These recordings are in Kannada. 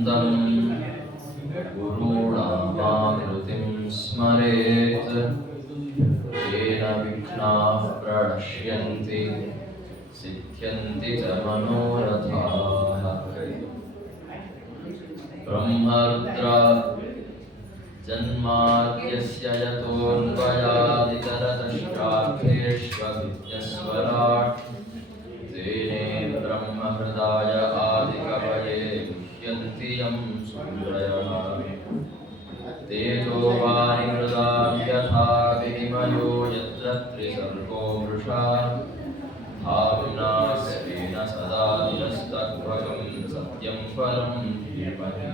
पर्यन्तं गुरूणामाकृतिं स्मरेत् येन विघ्नाः प्रणश्यन्ति सिद्ध्यन्ति च मनोरथाः। ब्रह्मरुद्र जन्माद्यस्य यतोऽन्वयादितरतश्चार्थेष्वविद्यस्वराट् तेने ब्रह्महृदाय आदिकवये मुह्यन्ति यं सूरयः। तेजो वारिमृदां यथा विनिमयो यत्र त्रिसर्गो मृषा धाम्ना स्वेन सदा निरस्तकुहकं सत्यं परं धीमहि।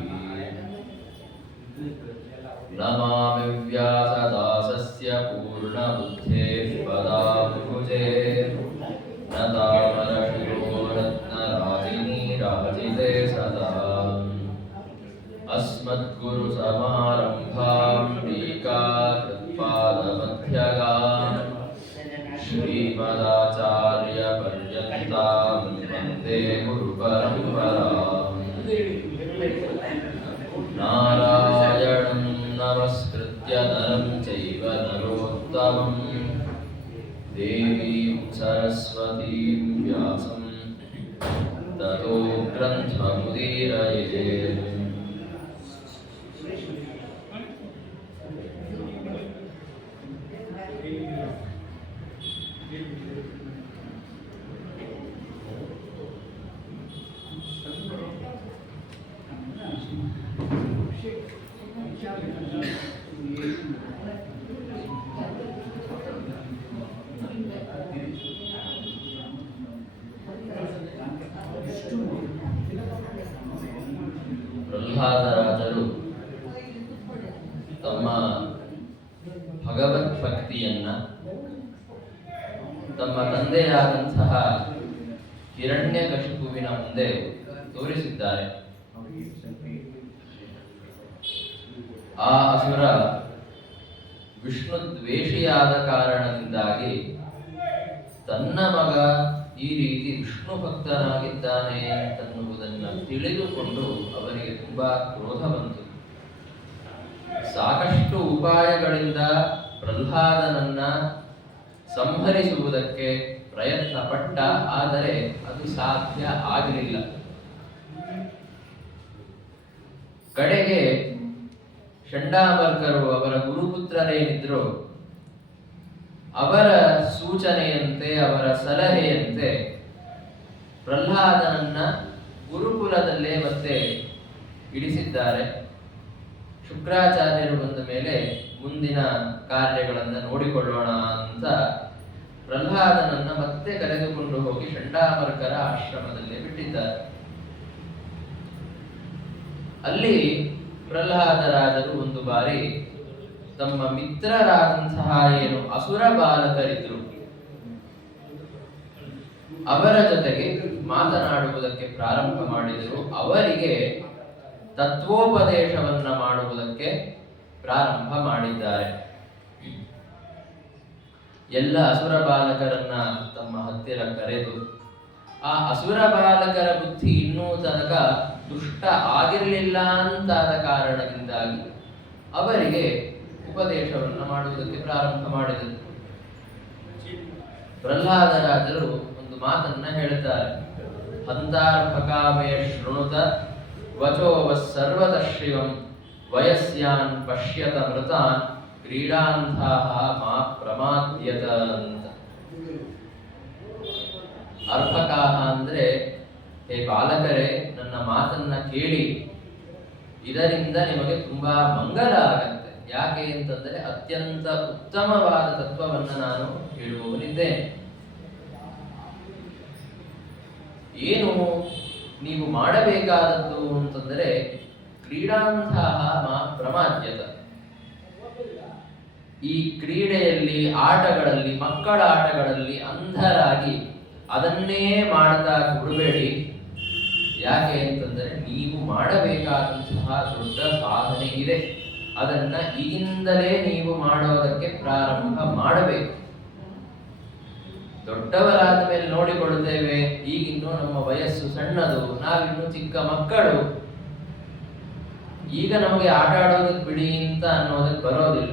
नमामि व्यासदासस्य पूर्णबुद्धेः पदाम्बुजे न तामरशिरोरत्नराजिनीराजिते सदा। अस्मद्गुरुसमारम्भां टीकाकृत्पादमध्यगाम् श्रीमदाचार्यपर्यन्तां वन्दे गुरुपरम्पराम्। नारायणं नमस्कृत्य नरं चैव नरोत्तमं देवीं सरस्वतीं व्यासं ततो ग्रन्थमुदीरये। ಪ್ರಹ್ಲಾದರಾಜರು ತಮ್ಮ ಭಗವದ್ಭಕ್ತಿಯನ್ನ ತಮ್ಮ ತಂದೆಯಾದಂತಹ ಹಿರಣ್ಯಕಶಿಪುವಿನ ಮುಂದೆ ತೋರಿಸಿದ್ದಾರೆ. ಆ ಅಸುರ ವಿಷ್ಣು ದ್ವೇಷಿಯಾದ ಕಾರಣದಿಂದಾಗಿ ತನ್ನ ಮಗ ಈ ರೀತಿ ವಿಷ್ಣು ಭಕ್ತನಾಗಿದ್ದಾನೆ ಅಂತನ್ನುವುದನ್ನು ತಿಳಿದುಕೊಂಡು ಅವರಿಗೆ ತುಂಬಾ ಕ್ರೋಧ ಬಂತು. ಸಾಕಷ್ಟು ಉಪಾಯಗಳಿಂದ ಪ್ರಹ್ಲಾದನನ್ನ ಸಂಹರಿಸುವುದಕ್ಕೆ ಪ್ರಯತ್ನ ಪಟ್ಟ, ಆದರೆ ಅದು ಸಾಧ್ಯ ಆಗಲಿಲ್ಲ. ಕಡೆಗೆ ಚಂಡಾಮರ್ಕರು ಅವರ ಗುರುಪುತ್ರರೇನಿದ್ರು ಅವರ ಸೂಚನೆಯಂತೆ ಅವರ ಸಲಹೆಯಂತೆ ಪ್ರಹ್ಲಾದನನ್ನ ಗುರುಕುಲದಲ್ಲೇ ಮತ್ತೆ ಇಡಿಸಿದ್ದಾರೆ. ಶುಕ್ರಾಚಾರ್ಯರು ಬಂದ ಮೇಲೆ ಮುಂದಿನ ಕಾರ್ಯಗಳನ್ನು ನೋಡಿಕೊಳ್ಳೋಣ ಅಂತ ಪ್ರಹ್ಲಾದನನ್ನ ಮತ್ತೆ ಕರೆದುಕೊಂಡು ಹೋಗಿ ಚಂಡಾಮರ್ಕರ ಆಶ್ರಮದಲ್ಲೇ ಬಿಟ್ಟಿದ್ದಾರೆ. ಅಲ್ಲಿ ಪ್ರಹ್ಲಾದರಾಜರು ಒಂದು ಬಾರಿ ತಮ್ಮ ಮಿತ್ರರಾದಂತಹ ಏನು ಅಸುರ ಬಾಲಕರಿದ್ರು ಅವರ ಜೊತೆಗೆ ಮಾತನಾಡುವುದಕ್ಕೆ ಪ್ರಾರಂಭ ಮಾಡಿದರು. ಅವರಿಗೆ ತತ್ವೋಪದೇಶವನ್ನ ಮಾಡುವುದಕ್ಕೆ ಪ್ರಾರಂಭ ಮಾಡಿದ್ದಾರೆ. ಎಲ್ಲ ಅಸುರ ಬಾಲಕರನ್ನ ತಮ್ಮ ಹತ್ತಿರ ಕರೆದು ಆ ಅಸುರ ಬಾಲಕರ ಬುದ್ಧಿ ಇನ್ನೂ ತನಕ ದುಷ್ಟ ಆಗಿರಲಿಲ್ಲ ಅಂತಾದ ಕಾರಣದಿಂದಾಗಿ ಅವರಿಗೆ ಉಪದೇಶವನ್ನು ಮಾಡುವುದಕ್ಕೆ ಪ್ರಾರಂಭ ಮಾಡಿದರು. ಪ್ರಹ್ಲಾದರಾಜರು ಒಂದು ಮಾತನ್ನ ಹೇಳ್ತಾರೆ. ಹಂತಾರ್ಭಕಾಮೇ ಶೃಣುತ ವಚೋವ ಸರ್ವತಃ ಶಿವಂ ವಯಸ್ಯಾನ್ ಪಶ್ಯತ ಮೃತಾನ್ ಕ್ರೀಡಾಂಧಾಃ ಮಾ ಪ್ರಮಾದ್ಯತ ಅಂತ. ಅರ್ಭಕಾಹ ಅಂದ್ರೆ, ಹೇ ಬಾಲಕರೇ, ನನ್ನ ಮಾತನ್ನ ಕೇಳಿ, ಇದರಿಂದ ನಿಮಗೆ ತುಂಬಾ ಮಂಗಲ ಆಗತ್ತೆ. ಯಾಕೆ ಅಂತಂದ್ರೆ ಅತ್ಯಂತ ಉತ್ತಮವಾದ ತತ್ವವನ್ನ ನಾನು ಹೇಳುವವನಿದ್ದೇನೆ. ಏನು ನೀವು ಮಾಡಬೇಕಾದದ್ದು ಅಂತಂದರೆ ಕ್ರೀಡಾಂಧಾಃ ಮಾ ಪ್ರಮಾದ್ಯತ. ಈ ಕ್ರೀಡೆಯಲ್ಲಿ, ಆಟಗಳಲ್ಲಿ, ಮಕ್ಕಳ ಆಟಗಳಲ್ಲಿ ಅಂಧರಾಗಿ ಅದನ್ನೇ ಮಾಡ್ತಾ ಕೊಡಬೇಡಿ. ಯಾಕೆ ಅಂತಂದರೆ ನೀವು ಮಾಡಬೇಕಾದಂತಹ ದೊಡ್ಡ ಸಾಧನೆ ಇದೆ. ಅದನ್ನ ಈಗಿಂದಲೇ ನೀವು ಮಾಡೋದಕ್ಕೆ ಪ್ರಾರಂಭ ಮಾಡಬೇಕು. ದೊಡ್ಡವರಾದ ಮೇಲೆ ನೋಡಿಕೊಳ್ಳುತ್ತೇವೆ, ಈಗಿನ್ನೂ ನಮ್ಮ ವಯಸ್ಸು ಸಣ್ಣದು, ನಾವಿನ್ನೂ ಚಿಕ್ಕ ಮಕ್ಕಳು, ಈಗ ನಮಗೆ ಆಟ ಆಡೋದಕ್ಕೆ ಬಿಡಿ ಅಂತ ಅನ್ನೋದಕ್ಕೆ ಬರೋದಿಲ್ಲ.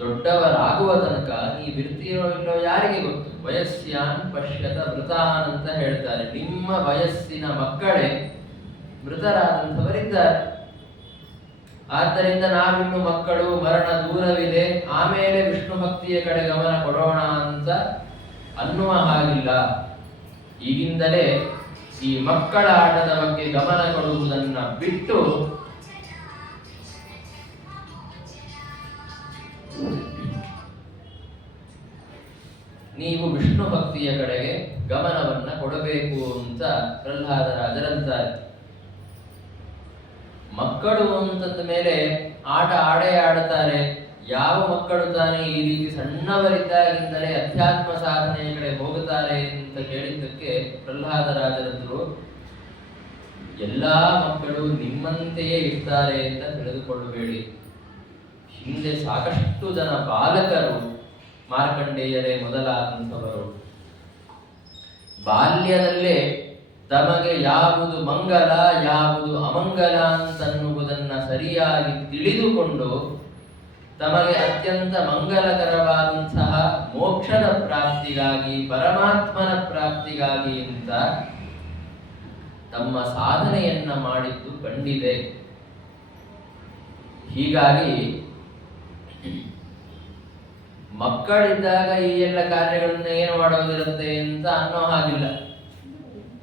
ದೊಡ್ಡವರಾಗುವ ತನಕ ನೀವಿರ್ತೀರೋ ಇಲ್ಲೋ ಯಾರಿಗೆ ಗೊತ್ತು. ವಯಸ್ಸ್ಯಾನ್ ಪಶ್ಯತ ಮೃತಾನ್ ಅಂತ ಹೇಳ್ತಾರೆ. ನಿಮ್ಮ ವಯಸ್ಸಿನ ಮಕ್ಕಳೇ ಮೃತರಾದಂಥವರಿದ್ದಾರೆ. ಆದ್ದರಿಂದ ನಾವಿನ್ನು ಮಕ್ಕಳು, ಮರಣ ದೂರವಿದೆ, ಆಮೇಲೆ ವಿಷ್ಣು ಭಕ್ತಿಯ ಕಡೆ ಗಮನ ಕೊಡೋಣ ಅಂತ ಅನ್ನುವ ಹಾಗಿಲ್ಲ. ಈಗಿಂದಲೇ ಈ ಮಕ್ಕಳ ಆಟದ ಬಗ್ಗೆ ಗಮನ ಕೊಡುವುದನ್ನ ಬಿಟ್ಟು ನೀವು ವಿಷ್ಣು ಭಕ್ತಿಯ ಕಡೆಗೆ ಗಮನವನ್ನ ಕೊಡಬೇಕು ಅಂತ ಪ್ರಹ್ಲಾದರಾಜರಂತಾರೆ. ಮಕ್ಕಳು ಅಂತಂದ ಮೇಲೆ ಆಟ ಆಡೇ ಆಡುತ್ತಾರೆ. ಯಾವ ಮಕ್ಕಳು ತಾನೇ ಈ ರೀತಿ ಸಣ್ಣವರಿದ್ದಾಗಿಂದಲೇ ಅಧ್ಯಾತ್ಮ ಸಾಧನೆಯ ಕಡೆ ಹೋಗುತ್ತಾರೆ ಅಂತ ಕೇಳಿದ್ದಕ್ಕೆ ಪ್ರಹ್ಲಾದರಾಜರಂದ್ರು, ಎಲ್ಲಾ ಮಕ್ಕಳು ನಿಮ್ಮಂತೆಯೇ ಇರ್ತಾರೆ ಅಂತ ತಿಳಿದುಕೊಳ್ಳಬೇಡಿ. ಹಿಂದೆ ಸಾಕಷ್ಟು ಜನ ಬಾಲಕರು, ಮಾರ್ಕಂಡೇಯರೇ ಮೊದಲಾದಂಥವರು, ಬಾಲ್ಯದಲ್ಲೇ ತಮಗೆ ಯಾವುದು ಮಂಗಲ ಯಾವುದು ಅಮಂಗಲ ಅಂತನ್ನುವುದನ್ನ ಸರಿಯಾಗಿ ತಿಳಿದುಕೊಂಡು ತಮಗೆ ಅತ್ಯಂತ ಮಂಗಲಕರವಾದಂತಹ ಮೋಕ್ಷದ ಪ್ರಾಪ್ತಿಗಾಗಿ, ಪರಮಾತ್ಮನ ಪ್ರಾಪ್ತಿಗಾಗಿ ಅಂತ ತಮ್ಮ ಸಾಧನೆಯನ್ನ ಮಾಡಿದ್ದು ಕಂಡಿದೆ. ಹೀಗಾಗಿ ಮಕ್ಕಳಿದ್ದಾಗ ಈ ಎಲ್ಲ ಕಾರ್ಯಗಳನ್ನ ಏನು ಮಾಡೋದಿರುತ್ತೆ ಅಂತ ಅನ್ನೋ ಹಾಗಿಲ್ಲ.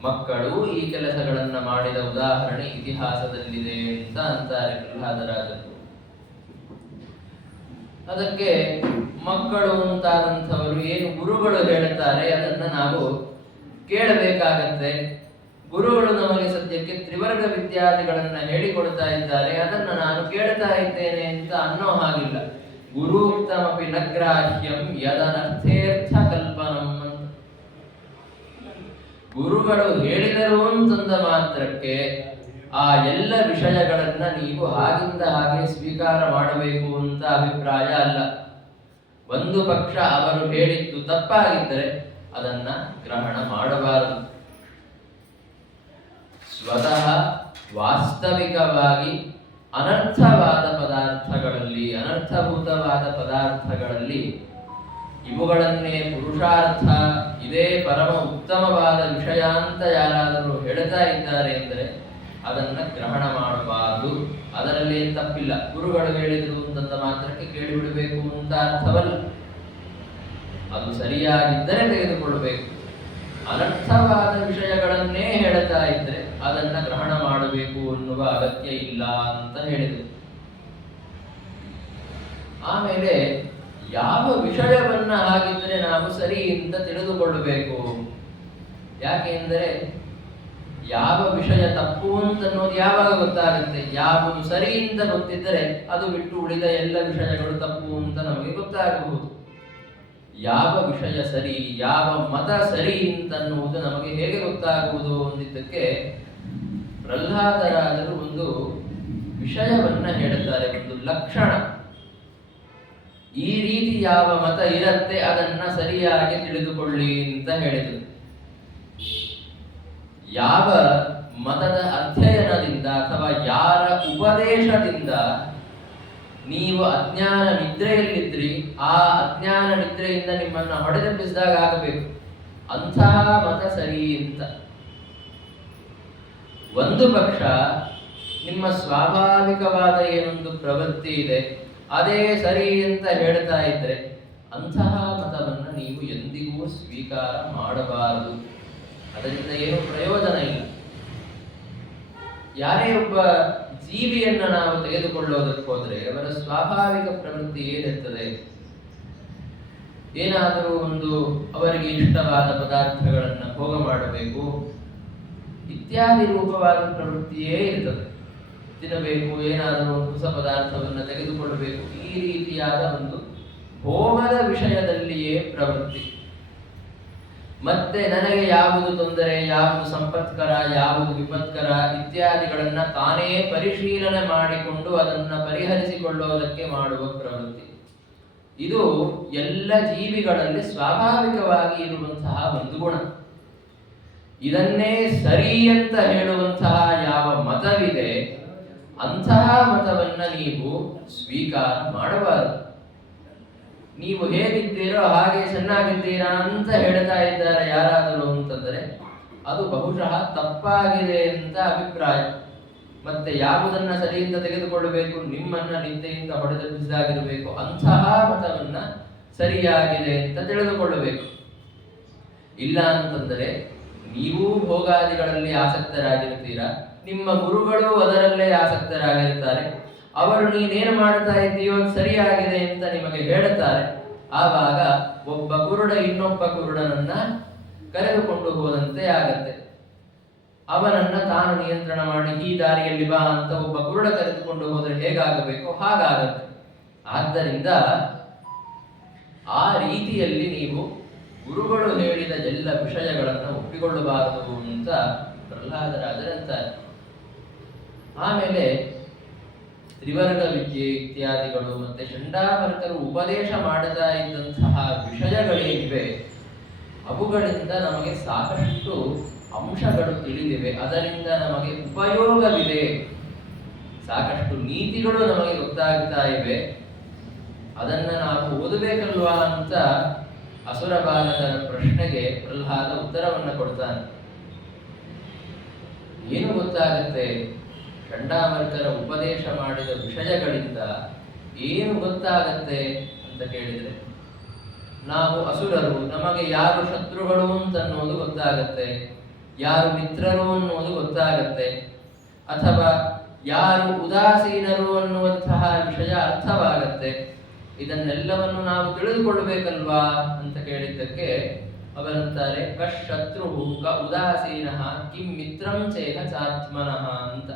ಮಕ್ಕಳು ಈ ಕೆಲಸಗಳನ್ನ ಮಾಡಿದ ಉದಾಹರಣೆ ಇತಿಹಾಸದಲ್ಲಿದೆ ಅಂತ ಅಂತಾರೆ ಪ್ರಹ್ಲಾದರಾಜರು. ಅದಕ್ಕೆ ಮಕ್ಕಳು ಅಂತಾದಂಥವರು ಏನು ಗುರುಗಳು ಹೇಳುತ್ತಾರೆ ಅದನ್ನ ನಾವು ಕೇಳಬೇಕಾಗತ್ತೆ. ಗುರುಗಳು ನಮಗೆ ಸದ್ಯಕ್ಕೆ ತ್ರಿವರ್ಗ ವಿದ್ಯಾದಿಗಳನ್ನ ಹೇಳಿಕೊಡ್ತಾ ಇದ್ದಾರೆ, ಅದನ್ನ ನಾನು ಕೇಳ್ತಾ ಇದ್ದೇನೆ ಅಂತ ಅನ್ನೋ ಹಾಗಿಲ್ಲ. ಗುರುಕ್ತಮಪಿ ನಗ್ರಾಹ್ಯಂ ಯದನರ್ಥೇರ್ಥ ಕಲ್ಪನಂ ಅಂತ. ಗುರುಗಳು ಹೇಳಿದರು ಅಂತಂದ ಮಾತ್ರಕ್ಕೆ ಆ ಎಲ್ಲ ವಿಷಯಗಳನ್ನ ನೀವು ಹಾಗಿಂದ ಹಾಗೆ ಸ್ವೀಕಾರ ಮಾಡಬೇಕು ಅಂತ ಅಭಿಪ್ರಾಯ ಅಲ್ಲ. ಒಂದು ಪಕ್ಷ ಅವರು ಹೇಳಿದ್ದು ತಪ್ಪಾಗಿದ್ದರೆ ಅದನ್ನ ಗ್ರಹಣ ಮಾಡಬಾರದು. ಸ್ವತಃ ವಾಸ್ತವಿಕವಾಗಿ ಅನರ್ಥವಾದ ಪದಾರ್ಥಗಳಲ್ಲಿ, ಅನರ್ಥಭೂತವಾದ ಪದಾರ್ಥಗಳಲ್ಲಿ ಇವುಗಳನ್ನೇ ಪುರುಷಾರ್ಥ, ಇದೇ ಪರಮ ಉತ್ತಮವಾದ ವಿಷಯ ಅಂತ ಯಾರಾದರೂ ಹೇಳ್ತಾ ಇದ್ದಾರೆ ಎಂದರೆ ಅದನ್ನ ಗ್ರಹಣ ಮಾಡಬಾರದು. ಅದರಲ್ಲಿ ತಪ್ಪಿಲ್ಲ. ಗುರುಗಳು ಹೇಳಿದ್ರು ಅಂತಂದ ಮಾತ್ರಕ್ಕೆ ಕೇಳಿಬಿಡಬೇಕು ಅಂತ ಅರ್ಥವಲ್ಲ. ಅದು ಸರಿಯಾಗಿದ್ದರೆ ತೆಗೆದುಕೊಳ್ಳಬೇಕು. ಅನರ್ಥವಾದ ವಿಷಯಗಳನ್ನೇ ಹೇಳ್ತಾ ಇದ್ರೆ ಅದನ್ನ ಗ್ರಹಣ ಮಾಡಬೇಕು ಅನ್ನುವ ಅಗತ್ಯ ಇಲ್ಲ ಅಂತ ಹೇಳಿದರು. ಆಮೇಲೆ ಯಾವ ವಿಷಯವನ್ನ ಹಾಗಿದ್ರೆ ನಾವು ಸರಿ ಅಂತ ತಿಳಿದುಕೊಳ್ಳಬೇಕು. ಯಾಕೆಂದರೆ ಯಾವ ವಿಷಯ ತಪ್ಪು ಅಂತ ಅನ್ನೋದು ಯಾವಾಗ ಗೊತ್ತಾಗುತ್ತೆ? ಯಾವುದು ಸರಿ ಅಂತ ಗೊತ್ತಿದ್ದರೆ ಅದು ಬಿಟ್ಟು ಉಳಿದ ಎಲ್ಲ ವಿಷಯಗಳು ತಪ್ಪು ಅಂತ ನಮಗೆ ಗೊತ್ತಾಗಬಹುದು. ಯಾವ ವಿಷಯ ಸರಿ, ಯಾವ ಮತ ಸರಿ ಅಂತನ್ನುವುದು ನಮಗೆ ಹೇಗೆ ಗೊತ್ತಾಗುವುದು ಅಂದಿದ್ದಕ್ಕೆ ಪ್ರಹ್ಲಾದರಾಜರು ಒಂದು ವಿಷಯವನ್ನ ಹೇಳುತ್ತಾರೆ, ಒಂದು ಲಕ್ಷಣ. ಈ ರೀತಿ ಯಾವ ಮತ ಇರತ್ತೆ ಅದನ್ನ ಸರಿಯಾಗಿ ತಿಳಿದುಕೊಳ್ಳಿ ಅಂತ ಹೇಳಿದರು. ಯಾವ ಮತದ ಅಧ್ಯಯನದಿಂದ ಅಥವಾ ಯಾರ ಉಪದೇಶದಿಂದ ನೀವು ಅಜ್ಞಾನ ನಿದ್ರೆಯಲ್ಲಿದ್ರಿ, ಆ ಅಜ್ಞಾನ ನಿದ್ರೆಯಿಂದ ನಿಮ್ಮನ್ನ ಹೊಡೆದೆಬ್ಬಿಸಿದಾಗ ಆಗಬೇಕು ಅಂತಹ ಮತ ಸರಿ ಅಂತ. ಒಂದು ಪಕ್ಷ ನಿಮ್ಮ ಸ್ವಾಭಾವಿಕವಾದ ಏನೊಂದು ಪ್ರವೃತ್ತಿ ಇದೆ ಅದೇ ಸರಿ ಅಂತ ಹೇಳ್ತಾ ಇದ್ರೆ ಅಂತಹ ಮತವನ್ನು ನೀವು ಎಂದಿಗೂ ಸ್ವೀಕಾರ ಮಾಡಬಾರದು. ಅದರಿಂದ ಏನು ಪ್ರಯೋಜನ ಇಲ್ಲ. ಯಾರೇ ಒಬ್ಬ ಜೀವಿಯನ್ನ ನಾವು ತೆಗೆದುಕೊಳ್ಳೋದಕ್ಕೆ ಹೋದ್ರೆ ಅವರ ಸ್ವಾಭಾವಿಕ ಪ್ರವೃತ್ತಿ ಏನಿರ್ತದೆ? ಏನಾದರೂ ಒಂದು ಅವರಿಗೆ ಇಷ್ಟವಾದ ಪದಾರ್ಥಗಳನ್ನ ಭೋಗ ಮಾಡಬೇಕು ಇತ್ಯಾದಿ ರೂಪವಾದ ಪ್ರವೃತ್ತಿಯೇ ಇರ್ತದೆ. ತಿನ್ನಬೇಕು, ಏನಾದರೂ ಒಂದು ಹೊಸ ಪದಾರ್ಥವನ್ನು ತೆಗೆದುಕೊಳ್ಳಬೇಕು, ಈ ರೀತಿಯಾದ ಒಂದು ಭೋಗದ ವಿಷಯದಲ್ಲಿಯೇ ಪ್ರವೃತ್ತಿ. ಮತ್ತೆ ನನಗೆ ಯಾವುದು ತೊಂದರೆ, ಯಾವುದು ಸಂಪತ್ಕರ, ಯಾವುದು ವಿಪತ್ಕರ ಇತ್ಯಾದಿಗಳನ್ನ ತಾನೇ ಪರಿಶೀಲನೆ ಮಾಡಿಕೊಂಡು ಅದನ್ನ ಪರಿಹರಿಸಿಕೊಳ್ಳುವುದಕ್ಕೆ ಮಾಡುವ ಪ್ರವೃತ್ತಿ. ಇದು ಎಲ್ಲ ಜೀವಿಗಳಲ್ಲಿ ಸ್ವಾಭಾವಿಕವಾಗಿ ಇರುವಂತಹ ಒಂದು ಗುಣ. ಇದನ್ನೇ ಸರಿ ಅಂತ ಹೇಳುವಂತಹ ಯಾವ ಮತವಿದೆ ಅಂತಹ ಮತವನ್ನ ನೀವು ಸ್ವೀಕಾರ ಮಾಡಬಾರದು. ನೀವು ಹೇಗಿದ್ದೀರೋ ಹಾಗೆ ಚೆನ್ನಾಗಿದ್ದೀರಾ ಅಂತ ಹೇಳ್ತಾ ಇದ್ದಾರೆ ಯಾರಾದರೂ ಅಂತಂದರೆ ಅದು ಬಹುಶಃ ತಪ್ಪಾಗಿದೆ ಅಂತ ಅಭಿಪ್ರಾಯ. ಮತ್ತೆ ಯಾವುದನ್ನ ಸರಿಯಿಂದ ತೆಗೆದುಕೊಳ್ಳಬೇಕು, ನಿಮ್ಮನ್ನ ನಿದ್ದೆಯಿಂದ ಹೊಡೆದೆಬ್ಬಿಸಿದಾಗಿರಬೇಕು, ಅಂತಹ ಮತವನ್ನ ಸರಿಯಾಗಿದೆ ಅಂತ ತಿಳಿದುಕೊಳ್ಳಬೇಕು. ಇಲ್ಲ ಅಂತಂದರೆ ನೀವು ಭೋಗಾದಿಗಳಲ್ಲಿ ಆಸಕ್ತರಾಗಿರ್ತೀರಾ, ನಿಮ್ಮ ಗುರುಗಳು ಅದರಲ್ಲೇ ಆಸಕ್ತರಾಗಿರ್ತಾರೆ, ಅವರು ನೀನೇನು ಮಾಡ್ತಾ ಇದ್ದೀಯೋ ಸರಿಯಾಗಿದೆ ಅಂತ ನಿಮಗೆ ಹೇಳುತ್ತಾರೆ. ಆವಾಗ ಒಬ್ಬ ಕುರುಡ ಇನ್ನೊಬ್ಬ ಕುರುಡನನ್ನ ಕರೆದುಕೊಂಡು ಹೋದಂತೆ ಆಗತ್ತೆ. ಅವನನ್ನ ತಾನು ನಿಯಂತ್ರಣ ಮಾಡಿ ಈ ದಾರಿಯಲ್ಲಿ ಬಾ ಅಂತ ಒಬ್ಬ ಕುರುಡ ಕರೆದುಕೊಂಡು ಹೋದರೆ ಹೇಗಾಗಬೇಕು ಹಾಗಾಗತ್ತೆ. ಆದ್ದರಿಂದ ಆ ರೀತಿಯಲ್ಲಿ ನೀವು ಗುರುಗಳು ಹೇಳಿದ ಎಲ್ಲ ವಿಷಯಗಳನ್ನು ಒಪ್ಪಿಕೊಳ್ಳಬಾರದು ಅಂತ ಪ್ರಹ್ಲಾದರಾಜರಂತಾರೆ. ಆಮೇಲೆ ತ್ರಿವರ್ಗ ವಿದ್ಯೆ ಇತ್ಯಾದಿಗಳು ಮತ್ತೆ ಚಂಡಾಮರ್ಕರು ಉಪದೇಶ ಮಾಡುತ್ತಾ ಇದ್ದಂತಹ ವಿಷಯಗಳೇನಿವೆ ಅವುಗಳಿಂದ ನಮಗೆ ಸಾಕಷ್ಟು ಅಂಶಗಳು ತಿಳಿದಿವೆ, ಅದರಿಂದ ನಮಗೆ ಉಪಯೋಗವಿದೆ, ಸಾಕಷ್ಟು ನೀತಿಗಳು ನಮಗೆ ಗೊತ್ತಾಗ್ತಾ ಇವೆ. ಅದನ್ನ ನಾವು ಓದಬೇಕಲ್ವಾ ಅಂತ ಅಸುರ ಬಾಲಕರ ಪ್ರಶ್ನೆಗೆ ಪ್ರಹ್ಲಾದ ಉತ್ತರವನ್ನು ಕೊಡ್ತಾನೆ. ಏನು ಗೊತ್ತಾಗುತ್ತೆ? ಚಂಡಾಮರ್ಕರ ಉಪದೇಶ ಮಾಡಿದ ವಿಷಯಗಳಿಂದ ಏನು ಗೊತ್ತಾಗತ್ತೆ ಅಂತ ಕೇಳಿದರೆ, ನಾವು ಅಸುರರು, ನಮಗೆ ಯಾರು ಶತ್ರುಗಳು ಅಂತ ಅನ್ನೋದು ಗೊತ್ತಾಗತ್ತೆ, ಯಾರು ಮಿತ್ರರು ಅನ್ನೋದು ಗೊತ್ತಾಗತ್ತೆ, ಅಥವಾ ಯಾರು ಉದಾಸೀನರು ಅನ್ನುವಂತಹ ವಿಷಯ ಅರ್ಥವಾಗತ್ತೆ. ಇದನ್ನೆಲ್ಲವನ್ನು ನಾವು ತಿಳಿದುಕೊಳ್ಳಬೇಕಲ್ವಾ ಅಂತ ಕೇಳಿದ್ದಕ್ಕೆ ಅವರಂತಾರೆ ಕಶತ್ರು ಕ ಉದಾಸೀನ ಕಿಂ ಮಿತ್ರಂ ಚೇಹ ಚಾತ್ಮನಃ ಅಂತ.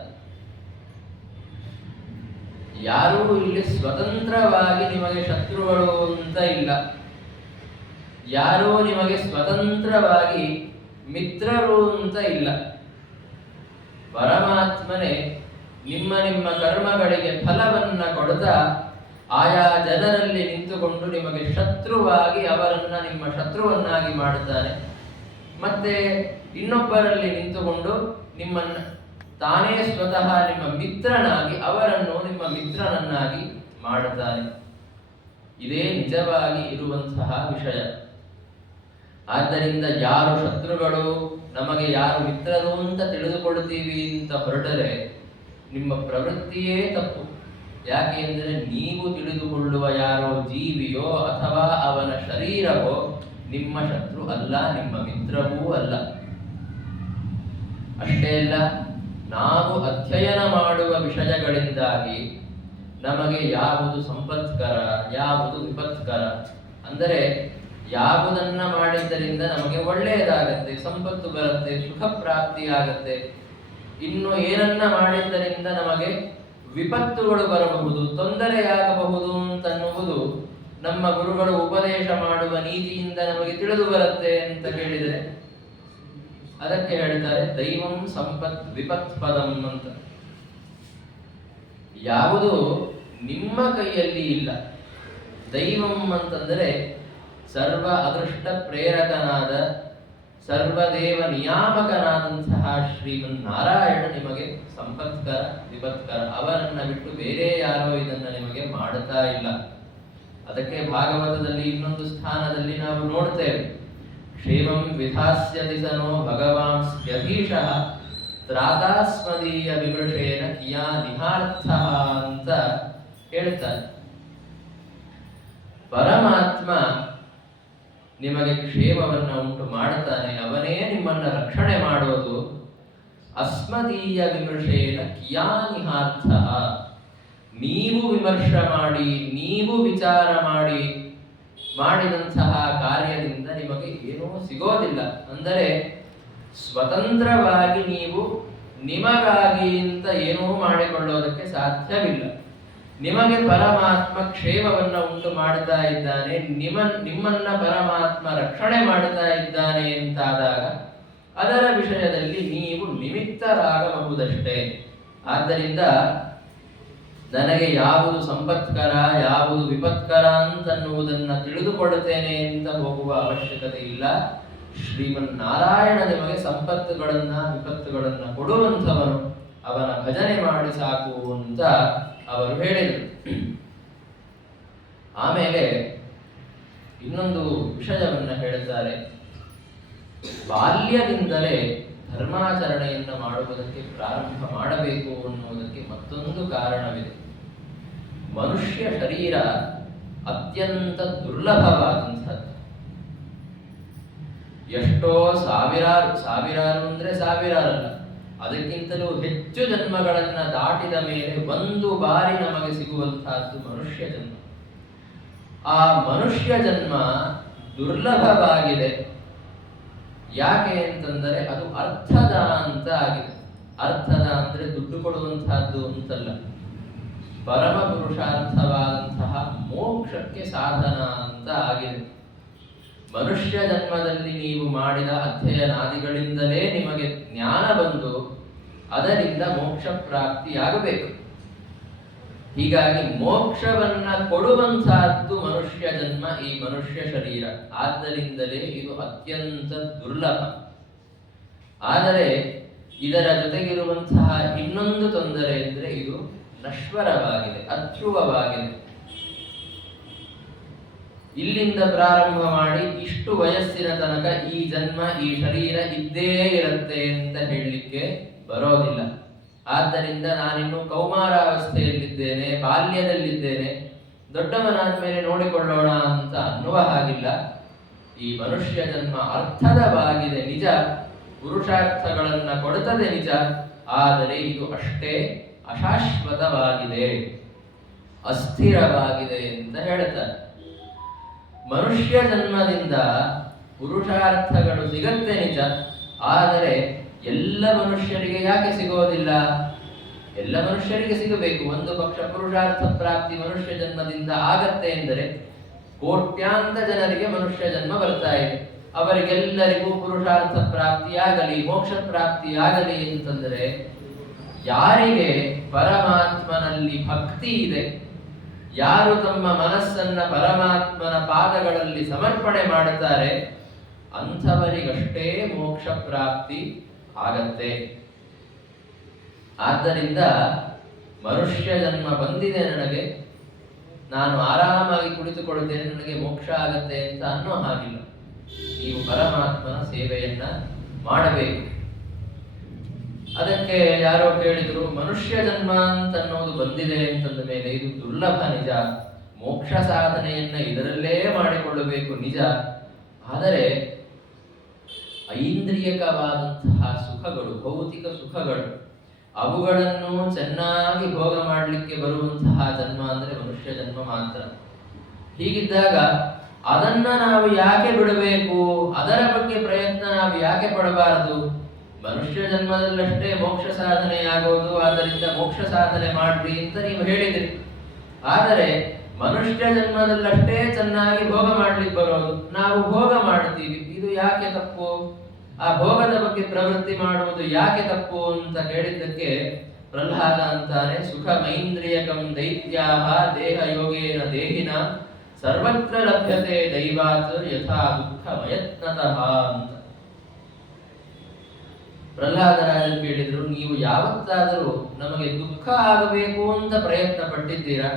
ಯಾರೂ ಇಲ್ಲಿ ಸ್ವತಂತ್ರವಾಗಿ ನಿಮಗೆ ಶತ್ರುಗಳು ಅಂತ ಇಲ್ಲ, ಯಾರೂ ನಿಮಗೆ ಸ್ವತಂತ್ರವಾಗಿ ಮಿತ್ರರು ಅಂತ ಇಲ್ಲ. ಪರಮಾತ್ಮನೇ ನಿಮ್ಮ ನಿಮ್ಮ ಕರ್ಮಗಳಿಗೆ ಫಲವನ್ನ ಕೊಡ್ತಾ ಆಯಾ ಜನರಲ್ಲಿ ನಿಂತುಕೊಂಡು ನಿಮಗೆ ಶತ್ರುವಾಗಿ ಅವರನ್ನ ನಿಮ್ಮ ಶತ್ರುವನ್ನಾಗಿ ಮಾಡುತ್ತಾನೆ. ಮತ್ತೆ ಇನ್ನೊಬ್ಬರಲ್ಲಿ ನಿಂತುಕೊಂಡು ನಿಮ್ಮನ್ನ ತಾನೇ ಸ್ವತಃ ನಿಮ್ಮ ಮಿತ್ರನಾಗಿ ಅವರನ್ನು ನಿಮ್ಮ ಮಿತ್ರನನ್ನಾಗಿ ಮಾಡುತ್ತಾನೆ. ಇದೇ ನಿಜವಾಗಿ ಇರುವಂತಹ ವಿಷಯ. ಆದ್ದರಿಂದ ಯಾರು ಶತ್ರುಗಳು, ನಮಗೆ ಯಾರು ಮಿತ್ರರು ಅಂತ ತಿಳಿದುಕೊಳ್ತೀವಿ ಅಂತ ಹೊರಟರೆ ನಿಮ್ಮ ಪ್ರವೃತ್ತಿಯೇ ತಪ್ಪು. ಯಾಕೆ ಅಂದರೆ ನೀವು ತಿಳಿದುಕೊಳ್ಳುವ ಯಾರೋ ಜೀವಿಯೋ ಅಥವಾ ಅವನ ಶರೀರವೋ ನಿಮ್ಮ ಶತ್ರು ಅಲ್ಲ, ನಿಮ್ಮ ಮಿತ್ರವೂ ಅಲ್ಲ. ಅಷ್ಟೇ ಅಲ್ಲ, ನಾವು ಅಧ್ಯಯನ ಮಾಡುವ ವಿಷಯಗಳಿಂದಾಗಿ ನಮಗೆ ಯಾವುದು ಸಂಪತ್ಕರ, ಯಾವುದು ವಿಪತ್ಕರ, ಅಂದರೆ ಯಾವುದನ್ನ ಮಾಡಿದ್ದರಿಂದ ನಮಗೆ ಒಳ್ಳೆಯದಾಗತ್ತೆ, ಸಂಪತ್ತು ಬರುತ್ತೆ, ಸುಖ ಪ್ರಾಪ್ತಿಯಾಗತ್ತೆ, ಇನ್ನು ಏನನ್ನ ಮಾಡಿದ್ದರಿಂದ ನಮಗೆ ವಿಪತ್ತುಗಳು ಬರಬಹುದು, ತೊಂದರೆಯಾಗಬಹುದು ಅಂತನ್ನುವುದು ನಮ್ಮ ಗುರುಗಳು ಉಪದೇಶ ಮಾಡುವ ನೀತಿಯಿಂದ ನಮಗೆ ತಿಳಿದು ಬರುತ್ತೆ ಅಂತ ಕೇಳಿದರೆ ಅದಕ್ಕೆ ಹೇಳ್ತಾರೆ ದೈವಂ ಸಂಪತ್ ವಿಪತ್ ಪದಂ ಅಂತ. ಯಾವುದು ನಿಮ್ಮ ಕೈಯಲ್ಲಿ ಇಲ್ಲ. ದೈವಂ ಅಂತಂದರೆ ಸರ್ವ ಅದೃಷ್ಟ ಪ್ರೇರಕನಾದ ಸರ್ವದೇವ ನಿಯಾಮಕನಾದಂತಹ ಶ್ರೀಮನ್ ನಾರಾಯಣ ನಿಮಗೆ ಸಂಪತ್ಕರ ವಿಪತ್ಕರ, ಅವರನ್ನ ಬಿಟ್ಟು ಬೇರೆ ಯಾರೋ ಇದನ್ನ ನಿಮಗೆ ಮಾಡುತ್ತಾ ಇಲ್ಲ. ಅದಕ್ಕೆ ಭಾಗವತದಲ್ಲಿ ಇನ್ನೊಂದು ಸ್ಥಾನದಲ್ಲಿ ನಾವು ನೋಡ್ತೇವೆ, ಕ್ಷೇಮಂ ವಿಧಾಸ್ಯತಿ ಸನೋ ಭಗವಾನ್ ಸ್ಯಧೀಶಃ ತ್ರಾತಾಸ್ಮದೀಯ ವಿಮೃಶೇನ ಕಿಯಾ ನಿಹಾರ್ಥ ಅಂತ ಹೇಳ್ತಾರೆ. ಪರಮಾತ್ಮ ನಿಮಗೆ ಕ್ಷೇಮವನ್ನು ಉಂಟು ಮಾಡುತ್ತಾನೆ, ಅವನೇ ನಿಮ್ಮನ್ನ ರಕ್ಷಣೆ ಮಾಡೋದು. ಅಸ್ಮದೀಯ ವಿಮರ್ಶೇನ ಕಿಯಾನಿಹಾರ್ಥ, ನೀವು ವಿಮರ್ಶ ಮಾಡಿ, ನೀವು ವಿಚಾರ ಮಾಡಿ ಮಾಡಿದಂತಹ ಕಾರ್ಯದಿಂದ ನಿಮಗೆ ಏನೂ ಸಿಗೋದಿಲ್ಲ. ಅಂದರೆ ಸ್ವತಂತ್ರವಾಗಿ ನೀವು ನಿಮಗಾಗಿ ಅಂತ ಏನೂ ಮಾಡಿಕೊಳ್ಳೋದಕ್ಕೆ ಸಾಧ್ಯವಿಲ್ಲ. ನಿಮಗೆ ಪರಮಾತ್ಮ ಕ್ಷೇಮವನ್ನ ಉಂಟು ಮಾಡುತ್ತಾ ಇದ್ದಾನೆ, ನಿಮ್ಮನ್ನ ಪರಮಾತ್ಮ ರಕ್ಷಣೆ ಮಾಡುತ್ತಾ ಇದ್ದಾನೆ ಅಂತಾದಾಗ ಅದರ ವಿಷಯದಲ್ಲಿ ನೀವು ನಿಮಿತ್ತರಾಗಬಹುದಷ್ಟೇ. ಆದ್ದರಿಂದ ನನಗೆ ಯಾವುದು ಸಂಪತ್ಕರ ಯಾವುದು ವಿಪತ್ಕರ ಅಂತನ್ನುವುದನ್ನು ತಿಳಿದುಕೊಳ್ಳುತ್ತೇನೆ ಅಂತ ಹೋಗುವ ಅವಶ್ಯಕತೆ ಇಲ್ಲ. ಶ್ರೀಮನ್ ನಾರಾಯಣ ನಿಮಗೆ ಸಂಪತ್ತುಗಳನ್ನ ವಿಪತ್ತುಗಳನ್ನ ಕೊಡುವಂಥವನು, ಅವನ ಭಜನೆ ಮಾಡಿ ಸಾಕು ಅಂತ ಅವರು ಹೇಳಿದರು. ಆಮೇಲೆ ಇನ್ನೊಂದು ವಿಷಯವನ್ನು ಹೇಳುತ್ತಾರೆ. ಬಾಲ್ಯದಿಂದಲೇ ಧರ್ಮಾಚರಣೆಯನ್ನು ಮಾಡುವುದಕ್ಕೆ ಪ್ರಾರಂಭ ಮಾಡಬೇಕು ಅನ್ನುವುದಕ್ಕೆ ಮತ್ತೊಂದು ಕಾರಣವಿದೆ. ಮನುಷ್ಯ ಶರೀರ ಅತ್ಯಂತ ದುರ್ಲಭವಾದಂಥದ್ದು. ಎಷ್ಟೋ ಸಾವಿರಾರು ಅಂದ್ರೆ ಸಾವಿರಾರಲ್ಲ, ಅದಕ್ಕಿಂತಲೂ ಹೆಚ್ಚು ಜನ್ಮಗಳನ್ನ ದಾಟಿದ ಮೇಲೆ ಒಂದು ಬಾರಿ ನಮಗೆ ಸಿಗುವಂತಹದ್ದು ಮನುಷ್ಯ ಜನ್ಮ. ಆ ಮನುಷ್ಯ ಜನ್ಮ ದುರ್ಲಭವಾಗಿದೆ. ಯಾಕೆ ಅಂತಂದರೆ ಅದು ಅರ್ಥದ ಅಂತ ಆಗಿದೆ. ಅರ್ಥದ ಅಂದ್ರೆ ದುಡ್ಡು ಕೊಡುವಂತಹದ್ದು ಅಂತಲ್ಲ, ಪರಮ ಪುರುಷಾರ್ಥವಾದಂತಹ ಮೋಕ್ಷಕ್ಕೆ ಸಾಧನ ಅಂತ ಆಗಿದೆ. ಮನುಷ್ಯ ಜನ್ಮದಲ್ಲಿ ನೀವು ಮಾಡಿದ ಅಧ್ಯಯನಾದಿಗಳಿಂದಲೇ ನಿಮಗೆ ಜ್ಞಾನ ಬಂದು ಅದರಿಂದ ಮೋಕ್ಷ ಪ್ರಾಪ್ತಿಯಾಗಬೇಕು. ಹೀಗಾಗಿ ಮೋಕ್ಷವನ್ನ ಕೊಡುವಂತಹದ್ದು ಮನುಷ್ಯ ಜನ್ಮ, ಈ ಮನುಷ್ಯ ಶರೀರ. ಆದ್ದರಿಂದಲೇ ಇದು ಅತ್ಯಂತ ದುರ್ಲಭ. ಆದರೆ ಇದರ ಜೊತೆಗಿರುವಂತಹ ಇನ್ನೊಂದು ತೊಂದರೆ ಅಂದರೆ ಇದು ನಶ್ವರವಾಗಿದೆ, ಅಧ್ರುವವಾಗಿದೆ. ಇಲ್ಲಿಂದ ಪ್ರಾರಂಭ ಮಾಡಿ ಇಷ್ಟು ವಯಸ್ಸಿನ ತನಕ ಈ ಜನ್ಮ, ಈ ಶರೀರ ಇದ್ದೇ ಇರುತ್ತೆ ಅಂತ ಹೇಳಲಿಕ್ಕೆ ಬರೋದಿಲ್ಲ. ಆದ್ದರಿಂದ ನಾನಿನ್ನು ಕೌಮಾರಾವಸ್ಥೆಯಲ್ಲಿದ್ದೇನೆ, ಬಾಲ್ಯದಲ್ಲಿದ್ದೇನೆ, ದೊಡ್ಡವನಾದ ಮೇಲೆ ನೋಡಿಕೊಳ್ಳೋಣ ಅಂತ ಅನ್ನುವ ಹಾಗಿಲ್ಲ. ಈ ಮನುಷ್ಯ ಜನ್ಮ ಅರ್ಥದವಾಗಿದೆ ನಿಜ, ಪುರುಷಾರ್ಥಗಳನ್ನ ಕೊಡುತ್ತದೆ ನಿಜ. ಆದರೆ ಇದು ಅಷ್ಟೇ ಅಶಾಶ್ವತವಾಗಿದೆ, ಅಸ್ಥಿರವಾಗಿದೆ ಅಂತ ಹೇಳ್ತಾರೆ. ಮನುಷ್ಯ ಜನ್ಮದಿಂದ ಪುರುಷಾರ್ಥಗಳು ಸಿಗತ್ತೆ ನಿಜ, ಆದರೆ ಎಲ್ಲ ಮನುಷ್ಯರಿಗೆ ಯಾಕೆ ಸಿಗೋದಿಲ್ಲ? ಎಲ್ಲ ಮನುಷ್ಯರಿಗೆ ಸಿಗಬೇಕು. ಒಂದು ಪಕ್ಷ ಪುರುಷಾರ್ಥ ಪ್ರಾಪ್ತಿ ಮನುಷ್ಯ ಜನ್ಮದಿಂದ ಆಗತ್ತೆ ಎಂದರೆ ಕೋಟ್ಯಾಂತ ಜನರಿಗೆ ಮನುಷ್ಯ ಜನ್ಮ ಬರ್ತಾ ಇದೆ. ಅವರಿಗೆಲ್ಲರಿಗೂ ಪುರುಷಾರ್ಥ ಪ್ರಾಪ್ತಿಯಾಗಲಿ, ಮೋಕ್ಷ ಪ್ರಾಪ್ತಿಯಾಗಲಿ ಅಂತಂದರೆ ಯಾರಿಗೆ ಪರಮಾತ್ಮನಲ್ಲಿ ಭಕ್ತಿ ಇದೆ, ಯಾರು ತಮ್ಮ ಮನಸ್ಸನ್ನ ಪರಮಾತ್ಮನ ಪಾದಗಳಲ್ಲಿ ಸಮರ್ಪಣೆ ಮಾಡುತ್ತಾರೆ, ಅಂಥವರಿಗಷ್ಟೇ ಮೋಕ್ಷ ಪ್ರಾಪ್ತಿ ಆಗತ್ತೆ. ಆದ್ದರಿಂದ ಮನುಷ್ಯ ಜನ್ಮ ಬಂದಿದೆ ನನಗೆ, ನಾನು ಆರಾಮಾಗಿ ಕುಳಿತುಕೊಳ್ಳುತ್ತೇನೆ, ನನಗೆ ಮೋಕ್ಷ ಆಗತ್ತೆ ಅಂತ ಅನ್ನೋ ಹಾಗಿಲ್ಲ. ನೀವು ಪರಮಾತ್ಮನ ಸೇವೆಯನ್ನ ಮಾಡಬೇಕು. ಅದಕ್ಕೆ ಯಾರೋ ಕೇಳಿದ್ರು, ಮನುಷ್ಯ ಜನ್ಮ ಅಂತ ಅನ್ನೋದು ಬಂದಿದೆ ಅಂತಂದ ಮೇಲೆ ಇದು ದುರ್ಲಭ ನಿಜ, ಮೋಕ್ಷ ಸಾಧನೆಯನ್ನ ಇದರಲ್ಲೇ ಮಾಡಿಕೊಳ್ಳಬೇಕು ನಿಜ. ಆದರೆ ಐಂದ್ರಿಯಕವಾದಂತಹ ಸುಖಗಳು, ಭೌತಿಕ ಸುಖಗಳು, ಅವುಗಳನ್ನು ಚೆನ್ನಾಗಿ ಭೋಗ ಮಾಡಲಿಕ್ಕೆ ಬರುವಂತಹ ಜನ್ಮ ಅಂದ್ರೆ ಮನುಷ್ಯ ಜನ್ಮ ಮಾತ್ರ. ಹೀಗಿದ್ದಾಗ ಅದನ್ನ ನಾವು ಯಾಕೆ ಬಿಡಬೇಕು? ಅದರ ಬಗ್ಗೆ ಪ್ರಯತ್ನ ನಾವು ಯಾಕೆ ಪಡಬಾರದು? ಮನುಷ್ಯ ಜನ್ಮದಲ್ಲಷ್ಟೇ ಮೋಕ್ಷ ಸಾಧನೆಯಾಗೋದು, ಆದ್ದರಿಂದ ಮೋಕ್ಷ ಸಾಧನೆ ಮಾಡ್ರಿ ಅಂತ ನೀವು ಹೇಳಿದ್ರಿ. ಆದರೆ ಮನುಷ್ಯ ಜನ್ಮದಲ್ಲಷ್ಟೇ ಚೆನ್ನಾಗಿ ಭೋಗ ಮಾಡ್ಲಿಕ್ಕೆ ಬರೋದು, ನಾವು ಭೋಗ ಮಾಡ್ತೀವಿ, ಇದು ಯಾಕೆ ತಪ್ಪು? ಆ ಭೋಗದ ಬಗ್ಗೆ ಪ್ರವೃತ್ತಿ ಮಾಡುವುದು ಯಾಕೆ ತಪ್ಪು ಅಂತ ಕೇಳಿದ್ದಕ್ಕೆ ಪ್ರಹ್ಲಾದ ಅಂತಾನೆ, ಸುಖಮೈಂದ್ರಿಯಕಂ ದೈತ್ಯಾಹ ದೇಹ ಯೋಗೇನ ದೇಹಿನ ಸರ್ವತ್ರ ಲಭ್ಯತೆ ದೈವಾತ್ ಯಥಾ ದುಃಖ ಮಯತ್ನತಃ ಅಂತ. ಪ್ರಹ್ಲಾದರಾಜರು ಕೇಳಿದ್ರು, ನೀವು ಯಾವತ್ತಾದರೂ ನಮಗೆ ದುಃಖ ಆಗಬೇಕು ಅಂತ ಪ್ರಯತ್ನ ಪಟ್ಟಿದ್ದೀರಾ?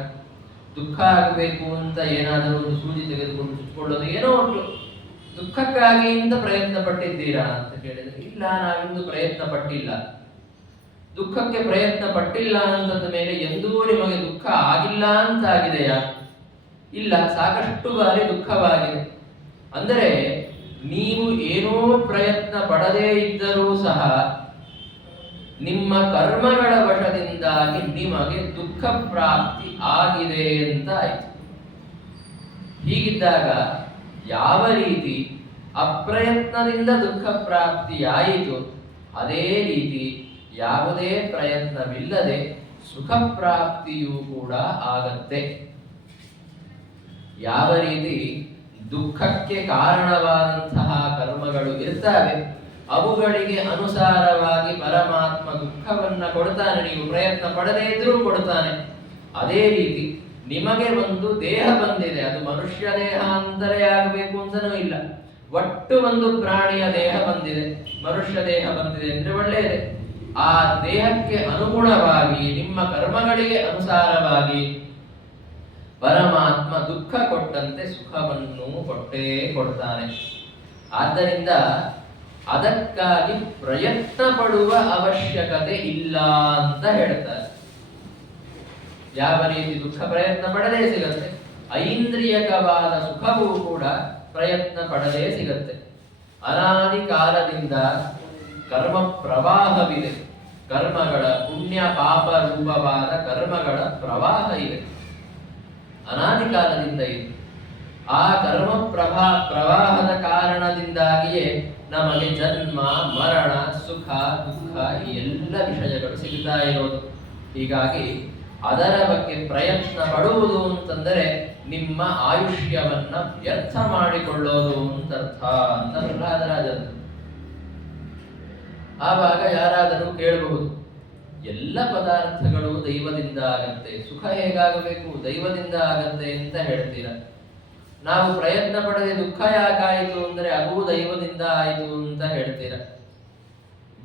ದುಃಖ ಆಗಬೇಕು ಅಂತ ಏನಾದರೂ ಒಂದು ಸೂಜಿ ತೆಗೆದುಕೊಂಡು ಚುಚ್ಚಿಕೊಳ್ಳೋದು ಏನೋ ಉಂಟು, ದುಃಖಕ್ಕಾಗಿ ಅಂತ ಪ್ರಯತ್ನ ಪಟ್ಟಿದ್ದೀರಾ ಅಂತ ಕೇಳಿದ್ರೆ, ಇಲ್ಲ, ನಾವಿಂದು ಪ್ರಯತ್ನ ಪಟ್ಟಿಲ್ಲ. ದುಃಖಕ್ಕೆ ಪ್ರಯತ್ನ ಪಟ್ಟಿಲ್ಲ ಅಂತಂದ ಮೇಲೆ ಎಂದೂ ನಿಮಗೆ ದುಃಖ ಆಗಿಲ್ಲ ಅಂತ ಆಗಿದೆಯಾ? ಇಲ್ಲ, ಸಾಕಷ್ಟು ಬಾರಿ ದುಃಖವಾಗಿದೆ. ಅಂದರೆ ನೀವು ಏನೋ ಪ್ರಯತ್ನ ಪಡದೇ ಇದ್ದರೂ ಸಹ ನಿಮ್ಮ ಕರ್ಮಗಳ ವಶದಿಂದಾಗಿ ನಿಮಗೆ ದುಃಖ ಪ್ರಾಪ್ತಿ ಆಗಿದೆ ಅಂತ ಆಯ್ತು. ಹೀಗಿದ್ದಾಗ ಯಾವ ರೀತಿ ಅಪ್ರಯತ್ನದಿಂದ ದುಃಖ ಪ್ರಾಪ್ತಿಯಾಯಿತು, ಅದೇ ರೀತಿ ಯಾವುದೇ ಪ್ರಯತ್ನವಿಲ್ಲದೆ ಸುಖ ಪ್ರಾಪ್ತಿಯೂ ಕೂಡ ಆಗತ್ತೆ. ಯಾವ ರೀತಿ ದುಃಖಕ್ಕೆ ಕಾರಣವಾದಂತಹ ಕರ್ಮಗಳು ಇರ್ತವೆ, ಅವುಗಳಿಗೆ ಅನುಸಾರವಾಗಿ ಪರಮಾತ್ಮ ದುಃಖವನ್ನ ಕೊಡ್ತಾನೆ, ನೀವು ಪ್ರಯತ್ನ ಪಡದೇ ಇದ್ರೂ ಕೊಡ್ತಾನೆ. ಅದೇ ರೀತಿ ನಿಮಗೆ ಒಂದು ದೇಹ ಬಂದಿದೆ, ಅದು ಮನುಷ್ಯ ದೇಹ ಅಂತಲೇ ಆಗಬೇಕು ಅಂತನೂ ಇಲ್ಲ, ಒಟ್ಟು ಒಂದು ಪ್ರಾಣಿಯ ದೇಹ ಬಂದಿದೆ, ಮನುಷ್ಯ ದೇಹ ಬಂದಿದೆ ಅಂದ್ರೆ ಒಳ್ಳೆಯದೇ. ಆ ದೇಹಕ್ಕೆ ಅನುಗುಣವಾಗಿ ನಿಮ್ಮ ಕರ್ಮಗಳಿಗೆ ಅನುಸಾರವಾಗಿ ಪರಮಾತ್ಮ ದುಃಖ ಕೊಟ್ಟಂತೆ ಸುಖವನ್ನು ಕೊಟ್ಟೇ ಕೊಡ್ತಾನೆ. ಆದ್ದರಿಂದ ಅದಕ್ಕಾಗಿ ಪ್ರಯತ್ನ ಪಡುವ ಅವಶ್ಯಕತೆ ಇಲ್ಲ ಅಂತ ಹೇಳ್ತಾರೆ. ಯಾವ ರೀತಿ ದುಃಖ ಪ್ರಯತ್ನ ಪಡದೇ ಸಿಗತ್ತೆ, ಐಂದ್ರಿಯಕವಾದ ಸುಖವೂ ಕೂಡ ಪ್ರಯತ್ನ ಪಡದೇ ಸಿಗತ್ತೆ. ಅನಾದಿ ಕಾಲದಿಂದ ಕರ್ಮ ಪ್ರವಾಹವಿದೆ. ಕರ್ಮಗಳ ಪುಣ್ಯ ಪಾಪ ರೂಪವಾದ ಕರ್ಮಗಳ ಪ್ರವಾಹ ಇದೆ, ಅನಾದಿ ಕಾಲದಿಂದ ಇದೆ. ಆ ಕರ್ಮ ಪ್ರವಾಹದ ಕಾರಣದಿಂದಾಗಿಯೇ ನಮಗೆ ಜನ್ಮ ಮರಣ ಸುಖ ದುಃಖ ಈ ಎಲ್ಲ ವಿಷಯಗಳು ಸಿಗ್ತಾ ಇರೋದು. ಹೀಗಾಗಿ ಅದರ ಬಗ್ಗೆ ಪ್ರಯತ್ನ ಪಡುವುದು ಅಂತಂದರೆ ನಿಮ್ಮ ಆಯುಷ್ಯವನ್ನ ವ್ಯರ್ಥ ಮಾಡಿಕೊಳ್ಳೋದು ಅಂತರ್ಥ ಅಂತ ಪ್ರಹ್ಲಾದರಾಜರು. ಆವಾಗ ಯಾರಾದರೂ ಕೇಳಬಹುದು, ಎಲ್ಲ ಪದಾರ್ಥಗಳು ದೈವದಿಂದ ಆಗತ್ತೆ, ಸುಖ ಹೇಗಾಗಬೇಕು, ದೈವದಿಂದ ಆಗತ್ತೆ ಅಂತ ಹೇಳ್ತೀರಾ. ನಾವು ಪ್ರಯತ್ನ ಪಡದೆ ದುಃಖ ಯಾಕಾಯಿತು ಅಂದ್ರೆ ಅದೂ ದೈವದಿಂದ ಆಯಿತು ಅಂತ ಹೇಳ್ತೀರ.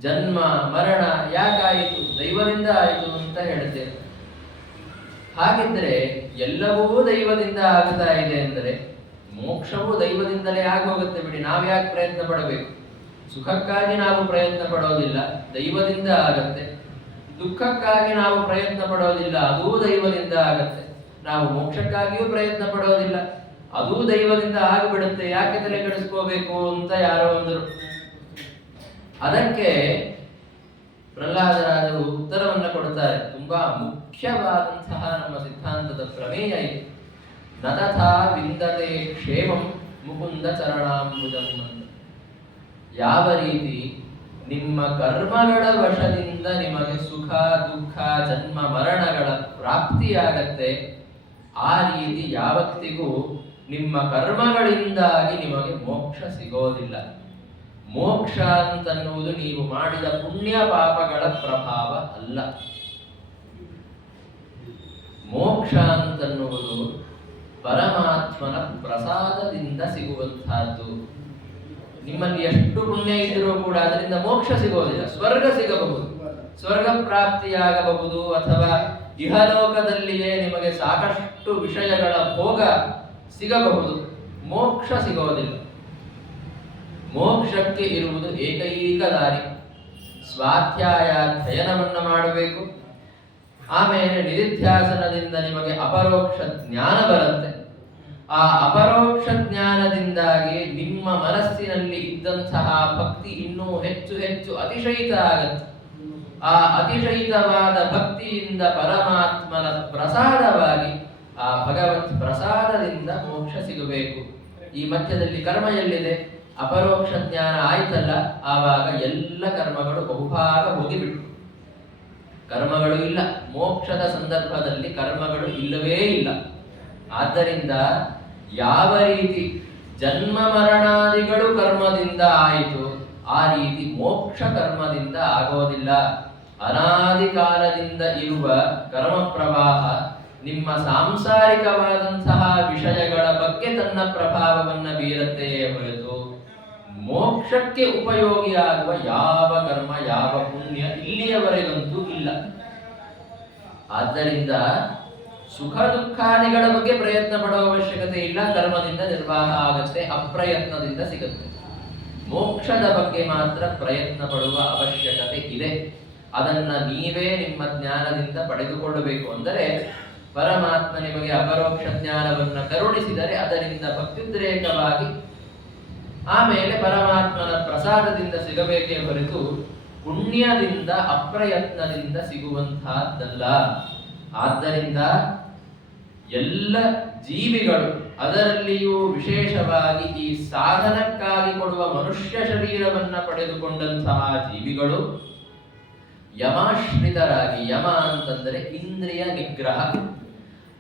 ಜನ್ಮ ಮರಣ ಯಾಕಾಯಿತು, ದೈವದಿಂದ ಆಯಿತು ಅಂತ ಹೇಳ್ತೀರ. ಹಾಗಿದ್ರೆ ಎಲ್ಲವೂ ದೈವದಿಂದ ಆಗ್ತಾ ಇದೆ ಅಂದರೆ ಮೋಕ್ಷವೂ ದೈವದಿಂದಲೇ ಆಗೋಗುತ್ತೆ ಬಿಡಿ. ನಾವ್ಯಾಕೆ ಪ್ರಯತ್ನ ಪಡಬೇಕು? ಸುಖಕ್ಕಾಗಿ ನಾವು ಪ್ರಯತ್ನ ಪಡೋದಿಲ್ಲ, ದೈವದಿಂದ ಆಗತ್ತೆ. ದುಃಖಕ್ಕಾಗಿ ನಾವು ಪ್ರಯತ್ನ ಪಡೋದಿಲ್ಲ, ಅದೂ ದೈವದಿಂದ ಆಗತ್ತೆ. ನಾವು ಮೋಕ್ಷಕ್ಕಾಗಿಯೂ ಪ್ರಯತ್ನ ಪಡೋದಿಲ್ಲ, ಅದೂ ದೈವದಿಂದ ಆಗಿಬಿಡುತ್ತೆ, ಯಾಕೆ ತಲೆ ಕೆಡಿಸ್ಕೋಬೇಕು ಅಂತ ಯಾರೋ ಅಂದರು. ಅದಕ್ಕೆ ಪ್ರಹ್ಲಾದರಾಜರು ಉತ್ತರವನ್ನು ಕೊಡ್ತಾರೆ. ತುಂಬಾ ಮುಖ್ಯವಾದಂತಹ ನಮ್ಮ ಸಿದ್ಧಾಂತದ ಪ್ರಮೇಯ ಇದೆ. ನ ತಥಾ ವಿಂದತೆ ಕ್ಷೇಮಂ ಮುಕುಂದ ಚರಣಾಂಬುಜಂ ಅಂತ. ಯಾವ ರೀತಿ ನಿಮ್ಮ ಕರ್ಮಗಳ ವಶದಿಂದ ನಿಮಗೆ ಸುಖ ದುಃಖ ಜನ್ಮ ಮರಣಗಳ ಪ್ರಾಪ್ತಿಯಾಗತ್ತೆ, ಆ ರೀತಿ ಯಾವತ್ತಿಗೂ ನಿಮ್ಮ ಕರ್ಮಗಳಿಂದಾಗಿ ನಿಮಗೆ ಮೋಕ್ಷ ಸಿಗೋದಿಲ್ಲ. ಮೋಕ್ಷ ಅಂತನ್ನುವುದು ನೀವು ಮಾಡಿದ ಪುಣ್ಯ ಪಾಪಗಳ ಪ್ರಭಾವ ಅಲ್ಲ. ಮೋಕ್ಷ ಅಂತನ್ನುವುದು ಪರಮಾತ್ಮನ ಪ್ರಸಾದದಿಂದ ಸಿಗುವಂತಹದ್ದು. ನಿಮ್ಮಲ್ಲಿ ಎಷ್ಟು ಪುಣ್ಯ ಇದ್ದರೂ ಕೂಡ ಅದರಿಂದ ಮೋಕ್ಷ ಸಿಗೋದಿಲ್ಲ. ಸ್ವರ್ಗ ಸಿಗಬಹುದು, ಸ್ವರ್ಗ ಪ್ರಾಪ್ತಿಯಾಗಬಹುದು, ಅಥವಾ ಇಹಲೋಕದಲ್ಲಿಯೇ ನಿಮಗೆ ಸಾಕಷ್ಟು ವಿಷಯಗಳ ಭೋಗ ಸಿಗಬಹುದು, ಮೋಕ್ಷ ಸಿಗೋದಿಲ್ಲ. ಮೋಕ್ಷಕ್ಕೆ ಇರುವುದು ಏಕೈಕ ದಾರಿ. ಸ್ವಾಧ್ಯಾಯಾಧ್ಯಯನವನ್ನು ಮಾಡಬೇಕು. ಆಮೇಲೆ ನಿಧಿಧ್ಯಾಸನದಿಂದ ನಿಮಗೆ ಅಪರೋಕ್ಷ ಜ್ಞಾನ ಬರುತ್ತೆ. ಆ ಅಪರೋಕ್ಷ ಜ್ಞಾನದಿಂದಾಗಿ ನಿಮ್ಮ ಮನಸ್ಸಿನಲ್ಲಿ ಇದ್ದಂತಹ ಭಕ್ತಿ ಇನ್ನೂ ಹೆಚ್ಚು ಹೆಚ್ಚು ಅತಿಶಯಿತ ಆಗತ್ತೆ. ಆ ಅತಿಶಯಿತವಾದ ಭಕ್ತಿಯಿಂದ ಪರಮಾತ್ಮನ ಪ್ರಸಾದವಾಗಿ ಆ ಭಗವತ್ ಪ್ರಸಾದದಿಂದ ಮೋಕ್ಷ ಸಿಗಬೇಕು. ಈ ಮಧ್ಯದಲ್ಲಿ ಕರ್ಮ ಎಲ್ಲಿದೆ? ಅಪರೋಕ್ಷ ಜ್ಞಾನ ಆಯ್ತಲ್ಲ, ಆವಾಗ ಎಲ್ಲ ಕರ್ಮಗಳು ಬಹುಭಾಗ ಹೋಗಿಬಿಟ್ಟು ಕರ್ಮಗಳು ಇಲ್ಲ. ಮೋಕ್ಷದ ಸಂದರ್ಭದಲ್ಲಿ ಕರ್ಮಗಳು ಇಲ್ಲವೇ ಇಲ್ಲ. ಆದ್ದರಿಂದ ಯಾವ ರೀತಿ ಜನ್ಮ ಮರಣಾದಿಗಳು ಕರ್ಮದಿಂದ ಆಯಿತು, ಆ ರೀತಿ ಮೋಕ್ಷ ಕರ್ಮದಿಂದ ಆಗೋದಿಲ್ಲ. ಅನಾದಿ ಕಾಲದಿಂದ ಇರುವ ಕರ್ಮ ಪ್ರವಾಹ ನಿಮ್ಮ ಸಾಂಸಾರಿಕವಾದಂತಹ ವಿಷಯಗಳ ಬಗ್ಗೆ ತನ್ನ ಪ್ರಭಾವವನ್ನು ಬೀರತ್ತೆಯೇ ಹೊರತು ಮೋಕ್ಷಕ್ಕೆ ಉಪಯೋಗಿಯಾಗುವ ಯಾವ ಕರ್ಮ ಯಾವ ಪುಣ್ಯ ಇಲ್ಲಿಯವರೆಗಂತೂ ಇಲ್ಲ. ಆದ್ದರಿಂದ ಸುಖ ದುಃಖಾದಿಗಳ ಬಗ್ಗೆ ಪ್ರಯತ್ನ ಪಡುವ ಅವಶ್ಯಕತೆ ಇಲ್ಲ. ಕರ್ಮದಿಂದ ನಿರ್ವಾಹ ಆಗತ್ತೆ, ಅಪ್ರಯತ್ನದಿಂದ ಸಿಗುತ್ತೆ. ಮೋಕ್ಷದ ಬಗ್ಗೆ ಮಾತ್ರ ಪ್ರಯತ್ನ ಪಡುವ ಅವಶ್ಯಕತೆ ಇದೆ. ಅದನ್ನ ನೀವೇ ನಿಮ್ಮ ಜ್ಞಾನದಿಂದ ಪಡೆದುಕೊಳ್ಳಬೇಕು. ಅಂದರೆ ಪರಮಾತ್ಮ ನಿಮಗೆ ಅಪರೋಕ್ಷ ಜ್ಞಾನವನ್ನು ಕರುಣಿಸಿದರೆ ಅದರಿಂದ ಭಕ್ತಿದ್ರೇಕವಾಗಿ ಆಮೇಲೆ ಪರಮಾತ್ಮನ ಪ್ರಸಾದದಿಂದ ಸಿಗಬೇಕೇ ಹೊರತು ಪುಣ್ಯದಿಂದ ಅಪ್ರಯತ್ನದಿಂದ ಸಿಗುವಂತಹದ್ದಲ್ಲ. ಆದ್ದರಿಂದ ಎಲ್ಲ ಜೀವಿಗಳು, ಅದರಲ್ಲಿಯೂ ವಿಶೇಷವಾಗಿ ಈ ಸಾಧನಕ್ಕಾಗಿ ಕೊಡುವ ಮನುಷ್ಯ ಶರೀರವನ್ನ ಪಡೆದುಕೊಂಡಂತಹ ಜೀವಿಗಳು ಯಮಾಶ್ರಿತರಾಗಿ, ಯಮ ಅಂತಂದರೆ ಇಂದ್ರಿಯ ನಿಗ್ರಹ,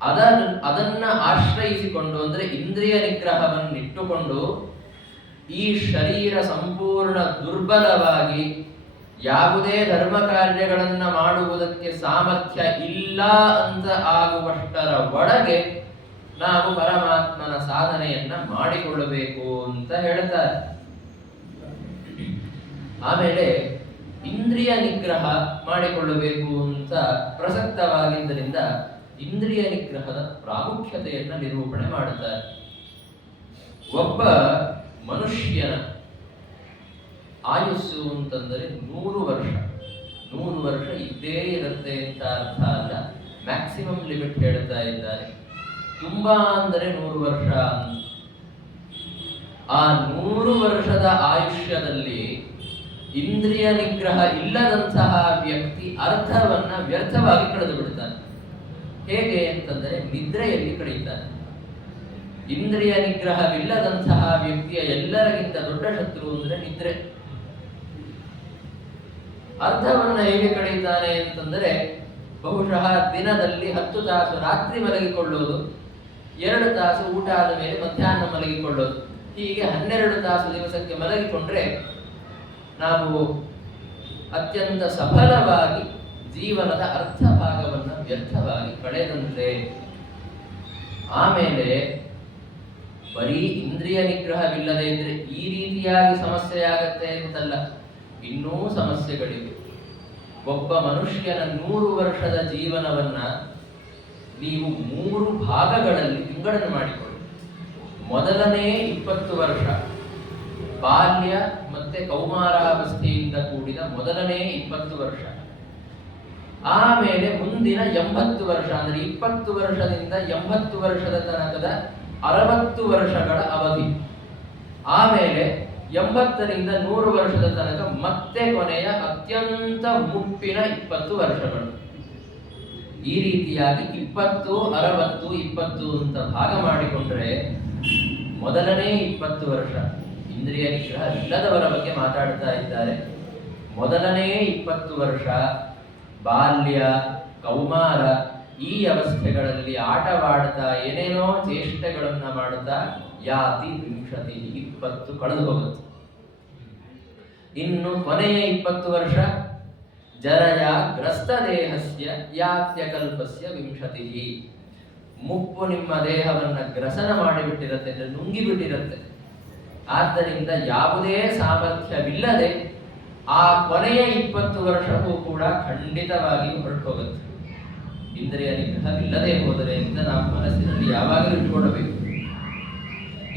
ಅದನ್ನ ಆಶ್ರಯಿಸಿಕೊಂಡು ಅಂದರೆ ಇಂದ್ರಿಯ ನಿಗ್ರಹವನ್ನಿಟ್ಟುಕೊಂಡು ಈ ಶರೀರ ಸಂಪೂರ್ಣ ದುರ್ಬಲವಾಗಿ ಯಾವುದೇ ಧರ್ಮ ಕಾರ್ಯಗಳನ್ನ ಮಾಡುವುದಕ್ಕೆ ಸಾಮರ್ಥ್ಯ ಇಲ್ಲ ಅಂತ ಆಗುವಷ್ಟರ ಒಳಗೆ ನಾವು ಪರಮಾತ್ಮನ ಸಾಧನೆಯನ್ನ ಮಾಡಿಕೊಳ್ಳಬೇಕು ಅಂತ ಹೇಳ್ತಾರೆ. ಆಮೇಲೆ ಇಂದ್ರಿಯ ನಿಗ್ರಹ ಮಾಡಿಕೊಳ್ಳಬೇಕು ಅಂತ ಪ್ರಸಕ್ತವಾಗಿದ್ದರಿಂದ ಇಂದ್ರಿಯ ನಿಗ್ರಹದ ಪ್ರಾಮುಖ್ಯತೆಯನ್ನು ನಿರೂಪಣೆ ಮಾಡುತ್ತಾರೆ. ಒಬ್ಬ ಮನುಷ್ಯನ ಆಯುಸ್ಸು ಅಂತಂದರೆ 100 ವರ್ಷ. 100 ವರ್ಷ ಇದ್ದೇ ಇರುತ್ತೆ ಅಂತ ಅರ್ಥ ಅಲ್ಲ, ಮ್ಯಾಕ್ಸಿಮಮ್ ಲಿಮಿಟ್ ಹೇಳ್ತಾ ಇದ್ದಾರೆ. ತುಂಬಾ ಅಂದರೆ 100 ವರ್ಷ. ಆ 100 ವರ್ಷದ ಆಯುಷ್ಯದಲ್ಲಿ ಇಂದ್ರಿಯ ನಿಗ್ರಹ ಇಲ್ಲದಂತಹ ವ್ಯಕ್ತಿ ಅರ್ಥವನ್ನ ವ್ಯರ್ಥವಾಗಿ ಕಳೆದು ಬಿಡ್ತಾನೆ. ಹೇಗೆ ಅಂತಂದರೆ ನಿದ್ರೆಯಲ್ಲಿ ಕಳೀತಾನೆ. ಇಂದ್ರಿಯ ನಿಗ್ರಹವಿಲ್ಲದಂತಹ ವ್ಯಕ್ತಿಯ ಎಲ್ಲರಿಗಿಂತ ದೊಡ್ಡ ಶತ್ರು ಅಂದರೆ ನಿದ್ರೆ. ಅರ್ಧವನ್ನ ಹೇಗೆ ಕಳೀತಾನೆ ಅಂತಂದರೆ, ಬಹುಶಃ ದಿನದಲ್ಲಿ 10 ತಾಸು ರಾತ್ರಿ ಮಲಗಿಕೊಳ್ಳೋದು, 2 ತಾಸು ಊಟ ಆದ ಮೇಲೆ ಮಧ್ಯಾಹ್ನ ಮಲಗಿಕೊಳ್ಳೋದು, ಹೀಗೆ 12 ತಾಸು ದಿವಸಕ್ಕೆ ಮಲಗಿಕೊಂಡ್ರೆ ನಾವು ಅತ್ಯಂತ ಸಫಲವಾಗಿ ಜೀವನದ ಅರ್ಧ ಭಾಗವನ್ನು ವ್ಯರ್ಥವಾಗಿ ಕಳೆದಂತೆ. ಆಮೇಲೆ ಬರೀ ಇಂದ್ರಿಯ ನಿಗ್ರಹವಿಲ್ಲದೆ ಇದ್ರೆ ಈ ರೀತಿಯಾಗಿ ಸಮಸ್ಯೆ ಆಗತ್ತೆ ಅಂತಲ್ಲ, ಇನ್ನೂ ಸಮಸ್ಯೆಗಳಿವೆ. ಒಬ್ಬ ಮನುಷ್ಯನ 100 ವರ್ಷದ ಜೀವನವನ್ನ ನೀವು 3 ಭಾಗಗಳಲ್ಲಿ ವಿಂಗಡಣೆ ಮಾಡಿಕೊಳ್ಳಿ. ಮೊದಲನೇ 20 ವರ್ಷ ಬಾಲ್ಯ ಮತ್ತೆ ಕೌಮಾರಾವಸ್ಥೆಯಿಂದ ಕೂಡಿದ ಮೊದಲನೇ 20 ವರ್ಷ. ಆಮೇಲೆ ಮುಂದಿನ 80 ವರ್ಷ, ಅಂದ್ರೆ 20 ವರ್ಷದಿಂದ 80 ವರ್ಷದ ತನಕದ 60 ವರ್ಷಗಳ ಅವಧಿ. ಆಮೇಲೆ 80ರಿಂದ 100 ವರ್ಷದ ತನಕ ಮತ್ತೆ ಕೊನೆಯ ಅತ್ಯಂತ ಮುಪ್ಪಿನ 20 ವರ್ಷಗಳು. ಈ ರೀತಿಯಾಗಿ 20, 60, 20 ಅಂತ ಭಾಗ ಮಾಡಿಕೊಂಡ್ರೆ ಮೊದಲನೇ 20 ವರ್ಷ ಇಂದ್ರಿಯ ನಿಗ್ರಹ ಇಲ್ಲದವರ ಬಗ್ಗೆ ಮಾತಾಡ್ತಾ ಇದ್ದಾರೆ. ಮೊದಲನೇ 20 ವರ್ಷ ಬಾಲ್ಯ, ಕೌಮಾರ ಈ ಅವಸ್ಥೆಗಳಲ್ಲಿ ಆಟವಾಡ್ತಾ ಏನೇನೋ ಚೇಷ್ಟೆಗಳನ್ನ ಮಾಡುತ್ತಾ ಯಾತಿ 20 ಕಳೆದು ಹೋಗುತ್ತೆ. ಇನ್ನು ಕೊನೆಯ 20 ವರ್ಷ ಜರಯ ಗ್ರಸ್ತ ದೇಹಸ್ಯ ಯಾತ್ಯಕಲ್ಪಸ್ಯ 20. ಮುಪ್ಪು ನಿಮ್ಮ ದೇಹವನ್ನ ಗ್ರಸನ ಮಾಡಿಬಿಟ್ಟಿರುತ್ತೆ, ಅಂದರೆ ನುಂಗಿಬಿಟ್ಟಿರುತ್ತೆ. ಆದ್ದರಿಂದ ಯಾವುದೇ ಸಾಮರ್ಥ್ಯವಿಲ್ಲದೆ ಆ ಕೊನೆಯ 20 ವರ್ಷವೂ ಕೂಡ ಖಂಡಿತವಾಗಿ ಹೊರಟು ಹೋಗುತ್ತೆ. ಇಂದ್ರಿಯ ನಿಗ್ರಹವಿಲ್ಲದೆ ಹೋದರೆ ಅಂತ ನಾವು ಮನಸ್ಸಿನಲ್ಲಿ ಯಾವಾಗಲೂ ಇಟ್ಕೊಳ್ಬೇಕು.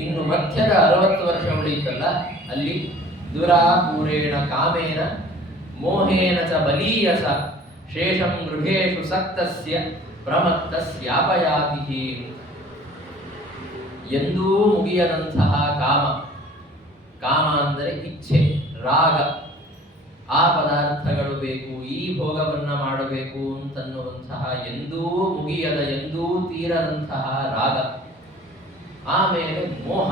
ಇನ್ನು ಮಧ್ಯದ 60 ವರ್ಷ ಉಳಿಯುತ್ತಲ್ಲ, ಅಲ್ಲಿ ದುರಾಪೂರೇಣ ಕಾಮೇನ ಮೋಹೇನ ಚ ಬಲೀಯಸ ಶೇಷಂ ಗೃಹೇಶು ಸಕ್ತಸ್ಯ ಪ್ರಮತ್ತಸ್ಯಾಪಯಾತಿ. ಎಂದೂ ಮುಗಿಯದಂತಹ ಕಾಮ, ಕಾಮ ಅಂದರೆ ಇಚ್ಛೆ, ರಾಗ, ಆ ಪದಾರ್ಥಗಳು ಬೇಕು, ಈ ಭೋಗವನ್ನ ಮಾಡಬೇಕು ಅಂತನ್ನುವಂತಹ ಎಂದೂ ಮುಗಿಯದ, ಎಂದೂ ತೀರದಂತಹ ರಾಗ. ಆಮೇಲೆ ಮೋಹ,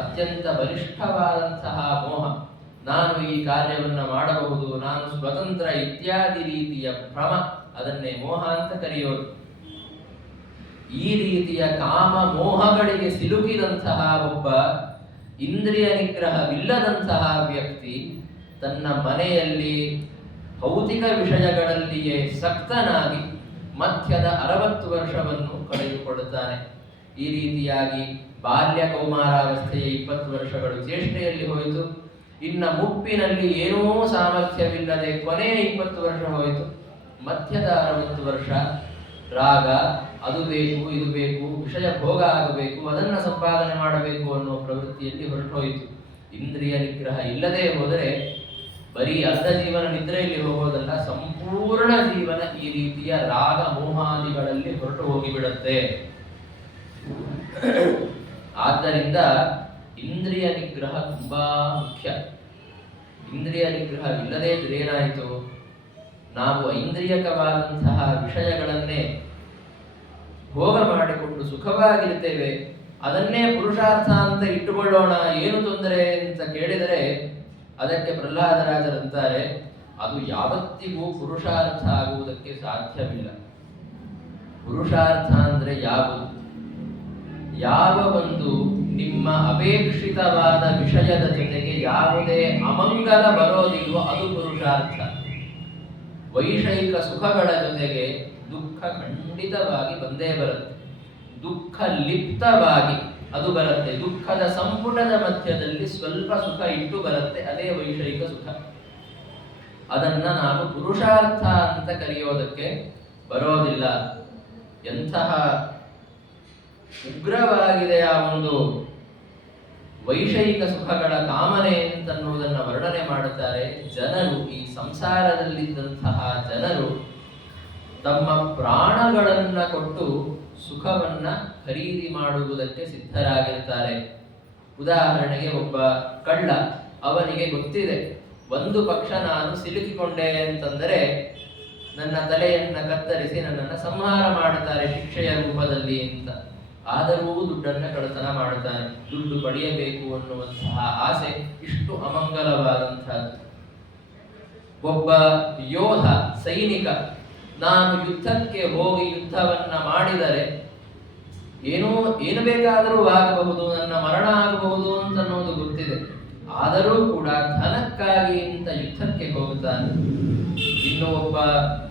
ಅತ್ಯಂತ ಬಲಿಷ್ಠವಾದಂತಹ ಮೋಹ, ನಾನು ಈ ಕಾರ್ಯವನ್ನು ಮಾಡಬಹುದು, ನಾನು ಸ್ವತಂತ್ರ ಇತ್ಯಾದಿ ರೀತಿಯ ಭ್ರಮ, ಅದನ್ನೇ ಮೋಹ ಅಂತ ಕರೆಯೋದು. ಈ ರೀತಿಯ ಕಾಮ ಮೋಹಗಳಿಗೆ ಸಿಲುಕಿದಂತಹ ಒಬ್ಬ ಇಂದ್ರಿಯ ನಿಗ್ರಹವಿಲ್ಲದಂತಹ ವ್ಯಕ್ತಿ ತನ್ನ ಮನೆಯಲ್ಲಿ ಭೌತಿಕ ವಿಷಯಗಳಲ್ಲಿಯೇ ಸಕ್ತನಾಗಿ ಮಧ್ಯದ 60 ವರ್ಷವನ್ನು ಕಳೆದುಕೊಳ್ಳುತ್ತಾನೆ. ಈ ರೀತಿಯಾಗಿ ಬಾಲ್ಯ ಕೌಮಾರಾವಸ್ಥೆಯ 20 ವರ್ಷಗಳು ಚೇಷ್ಟೆಯಲ್ಲಿ ಹೋಯಿತು. ಇನ್ನ ಮುಪ್ಪಿನಲ್ಲಿ ಏನೂ ಸಾಮರ್ಥ್ಯವಿಲ್ಲದೆ ಕೊನೆಯ 20 ವರ್ಷ ಹೋಯಿತು. ಮಧ್ಯದ 60 ವರ್ಷ ರಾಗ, ಅದು ಬೇಕು, ಇದು ಬೇಕು, ವಿಷಯ ಭೋಗ ಆಗಬೇಕು, ಅದನ್ನ ಸಂಪಾದನೆ ಮಾಡಬೇಕು ಅನ್ನೋ ಪ್ರವೃತ್ತಿಯಲ್ಲಿ ಹೊರಟೋಯಿತು. ಇಂದ್ರಿಯ ನಿಗ್ರಹ ಇಲ್ಲದೆ ಹೋದರೆ ಬರೀ ಅರ್ಧ ಜೀವನ ನಿದ್ರೆಯಲ್ಲಿ ಹೋಗೋದಲ್ಲ, ಸಂಪೂರ್ಣ ಜೀವನ ಈ ರೀತಿಯ ರಾಗ ಮೋಹಾದಿಗಳಲ್ಲಿ ಹೊರಟು ಹೋಗಿಬಿಡುತ್ತೆ. ಆದ್ದರಿಂದ ಇಂದ್ರಿಯ ನಿಗ್ರಹ ತುಂಬಾ ಮುಖ್ಯ. ಇಂದ್ರಿಯ ನಿಗ್ರಹವಿಲ್ಲದೆ ಇದ್ರೆ ಏನಾಯಿತು, ನಾವು ಐಂದ್ರಿಯಕವಾದಂತಹ ವಿಷಯಗಳನ್ನೇ ಭೋಗ ಮಾಡಿಕೊಂಡು ಸುಖವಾಗಿರ್ತೇವೆ, ಅದನ್ನೇ ಪುರುಷಾರ್ಥ ಅಂತ ಇಟ್ಟುಕೊಳ್ಳೋಣ, ಏನು ತೊಂದರೆ ಅಂತ ಕೇಳಿದರೆ ಅದಕ್ಕೆ ಪ್ರಹ್ಲಾದರಾಜರಂತಾರೆ, ಅದು ಯಾವತ್ತಿಗೂ ಪುರುಷಾರ್ಥ ಆಗುವುದಕ್ಕೆ ಸಾಧ್ಯವಿಲ್ಲ. ಪುರುಷಾರ್ಥ ಅಂದ್ರೆ ಯಾವುದು? ಯಾವ ಒಂದು ನಿಮ್ಮ ಅಪೇಕ್ಷಿತವಾದ ವಿಷಯದ ಜೊತೆಗೆ ಯಾವುದೇ ಅಮಂಗಲ ಬರೋದಿಲ್ವೋ ಅದು ಪುರುಷಾರ್ಥ. ವೈಷಯಿಕ ಸುಖಗಳ ಜೊತೆಗೆ ದುಃಖ ಖಂಡಿತವಾಗಿ ಬಂದೇ ಬರುತ್ತೆ. ದುಃಖ ಲಿಪ್ತವಾಗಿ ಅದು ಬರುತ್ತೆ. ದುಃಖದ ಸಂಪುಟದ ಮಧ್ಯದಲ್ಲಿ ಸ್ವಲ್ಪ ಸುಖ ಇಟ್ಟು ಬರುತ್ತೆ, ಅದೇ ವೈಷಯಿಕ ಸುಖ. ಅದನ್ನ ನಾವು ಪುರುಷಾರ್ಥ ಅಂತ ಕರೆಯೋದಕ್ಕೆ ಬರೋದಿಲ್ಲ. ಎಂತಹ ಉಗ್ರವಾಗಿದೆ ಆ ಒಂದು ವೈಷಯಿಕ ಸುಖಗಳ ಕಾಮನೆ ಅಂತನ್ನುವುದನ್ನು ವರ್ಣನೆ ಮಾಡುತ್ತಾರೆ. ಜನರು, ಈ ಸಂಸಾರದಲ್ಲಿದ್ದಂತಹ ಜನರು ತಮ್ಮ ಪ್ರಾಣಗಳನ್ನ ಕೊಟ್ಟು ಸುಖವನ್ನ ಖರೀದಿ ಮಾಡುವುದಕ್ಕೆ ಸಿದ್ಧರಾಗಿರ್ತಾರೆ. ಉದಾಹರಣೆಗೆ ಒಬ್ಬ ಕಳ್ಳ, ಅವನಿಗೆ ಗೊತ್ತಿದೆ ಒಂದು ಪಕ್ಷ ನಾನು ಸಿಲುಕಿಕೊಂಡೆ ಅಂತಂದರೆ ನನ್ನ ತಲೆಯನ್ನ ಕತ್ತರಿಸಿ ನನ್ನನ್ನು ಸಂಹಾರ ಮಾಡುತ್ತಾರೆ ಶಿಕ್ಷೆಯ ರೂಪದಲ್ಲಿ ಅಂತ. ಆದರೂ ದುಡ್ಡನ್ನು ಕಳ್ಳತನ ಮಾಡುತ್ತಾನೆ. ದುಡ್ಡು ಪಡೆಯಬೇಕು ಅನ್ನುವಂತಹ ಆಸೆ ಇಷ್ಟು ಅಮಂಗಲವಾದಂತಹದ್ದು. ಒಬ್ಬ ಯೋಧ, ಸೈನಿಕ, ನಾನು ಯುದ್ಧಕ್ಕೆ ಹೋಗಿ ಯುದ್ಧವನ್ನ ಮಾಡಿದರೆ ಏನು ಬೇಕಾದರೂ ಆಗಬಹುದು, ನನ್ನ ಮರಣ ಆಗಬಹುದು ಅಂತ ಅನ್ನೋದು ಗೊತ್ತಿದೆ. ಆದರೂ ಕೂಡ ಧನಕ್ಕಾಗಿ ಅಂತ ಯುದ್ಧಕ್ಕೆ ಹೋಗುತ್ತಾನೆ. ಇನ್ನು ಒಬ್ಬ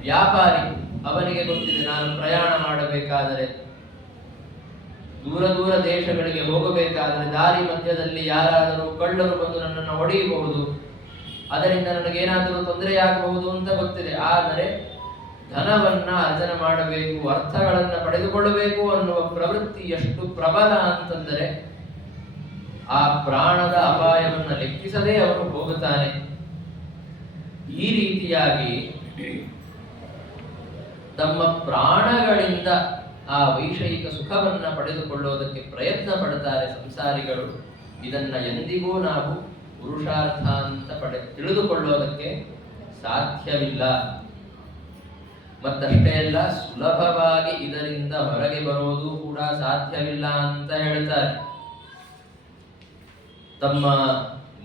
ವ್ಯಾಪಾರಿ, ಅವನಿಗೆ ಗೊತ್ತಿದೆ ನಾನು ಪ್ರಯಾಣ ಮಾಡಬೇಕಾದರೆ, ದೂರ ದೂರ ದೇಶಗಳಿಗೆ ಹೋಗಬೇಕಾದರೆ ದಾರಿ ಮಧ್ಯದಲ್ಲಿ ಯಾರಾದರೂ ಕಳ್ಳರು ಬಂದು ನನ್ನನ್ನು ಹೊಡೆಯಬಹುದು, ಅದರಿಂದ ನನಗೇನಾದರೂ ತೊಂದರೆಯಾಗಬಹುದು ಅಂತ ಗೊತ್ತಿದೆ. ಆದರೆ ಧನವನ್ನ ಅರ್ಜನೆ ಮಾಡಬೇಕು, ಅರ್ಥಗಳನ್ನ ಪಡೆದುಕೊಳ್ಳಬೇಕು ಅನ್ನುವ ಪ್ರವೃತ್ತಿ ಎಷ್ಟು ಪ್ರಬಲ ಅಂತಂದರೆ ಆ ಪ್ರಾಣದ ಅಪಾಯವನ್ನು ಲೆಕ್ಕಿಸದೆ ಅವನು ಹೋಗುತ್ತಾನೆ. ಈ ರೀತಿಯಾಗಿ ತಮ್ಮ ಪ್ರಾಣಗಳಿಂದ ಆ ವೈಷಯಿಕ ಸುಖವನ್ನ ಪಡೆದುಕೊಳ್ಳುವುದಕ್ಕೆ ಪ್ರಯತ್ನ ಪಡ್ತಾರೆ ಸಂಸಾರಿಗಳು. ಇದನ್ನ ಎಂದಿಗೂ ನಾವು ಪುರುಷಾರ್ಥ ಅಂತ ತಿಳಿದುಕೊಳ್ಳೋದಕ್ಕೆ ಸಾಧ್ಯವಿಲ್ಲ. ಮತ್ತಷ್ಟೇ ಅಲ್ಲ, ಸುಲಭವಾಗಿ ಇದರಿಂದ ಹೊರಗೆ ಬರೋದು ಕೂಡ ಸಾಧ್ಯವಿಲ್ಲ ಅಂತ ಹೇಳ್ತಾರೆ. ತಮ್ಮ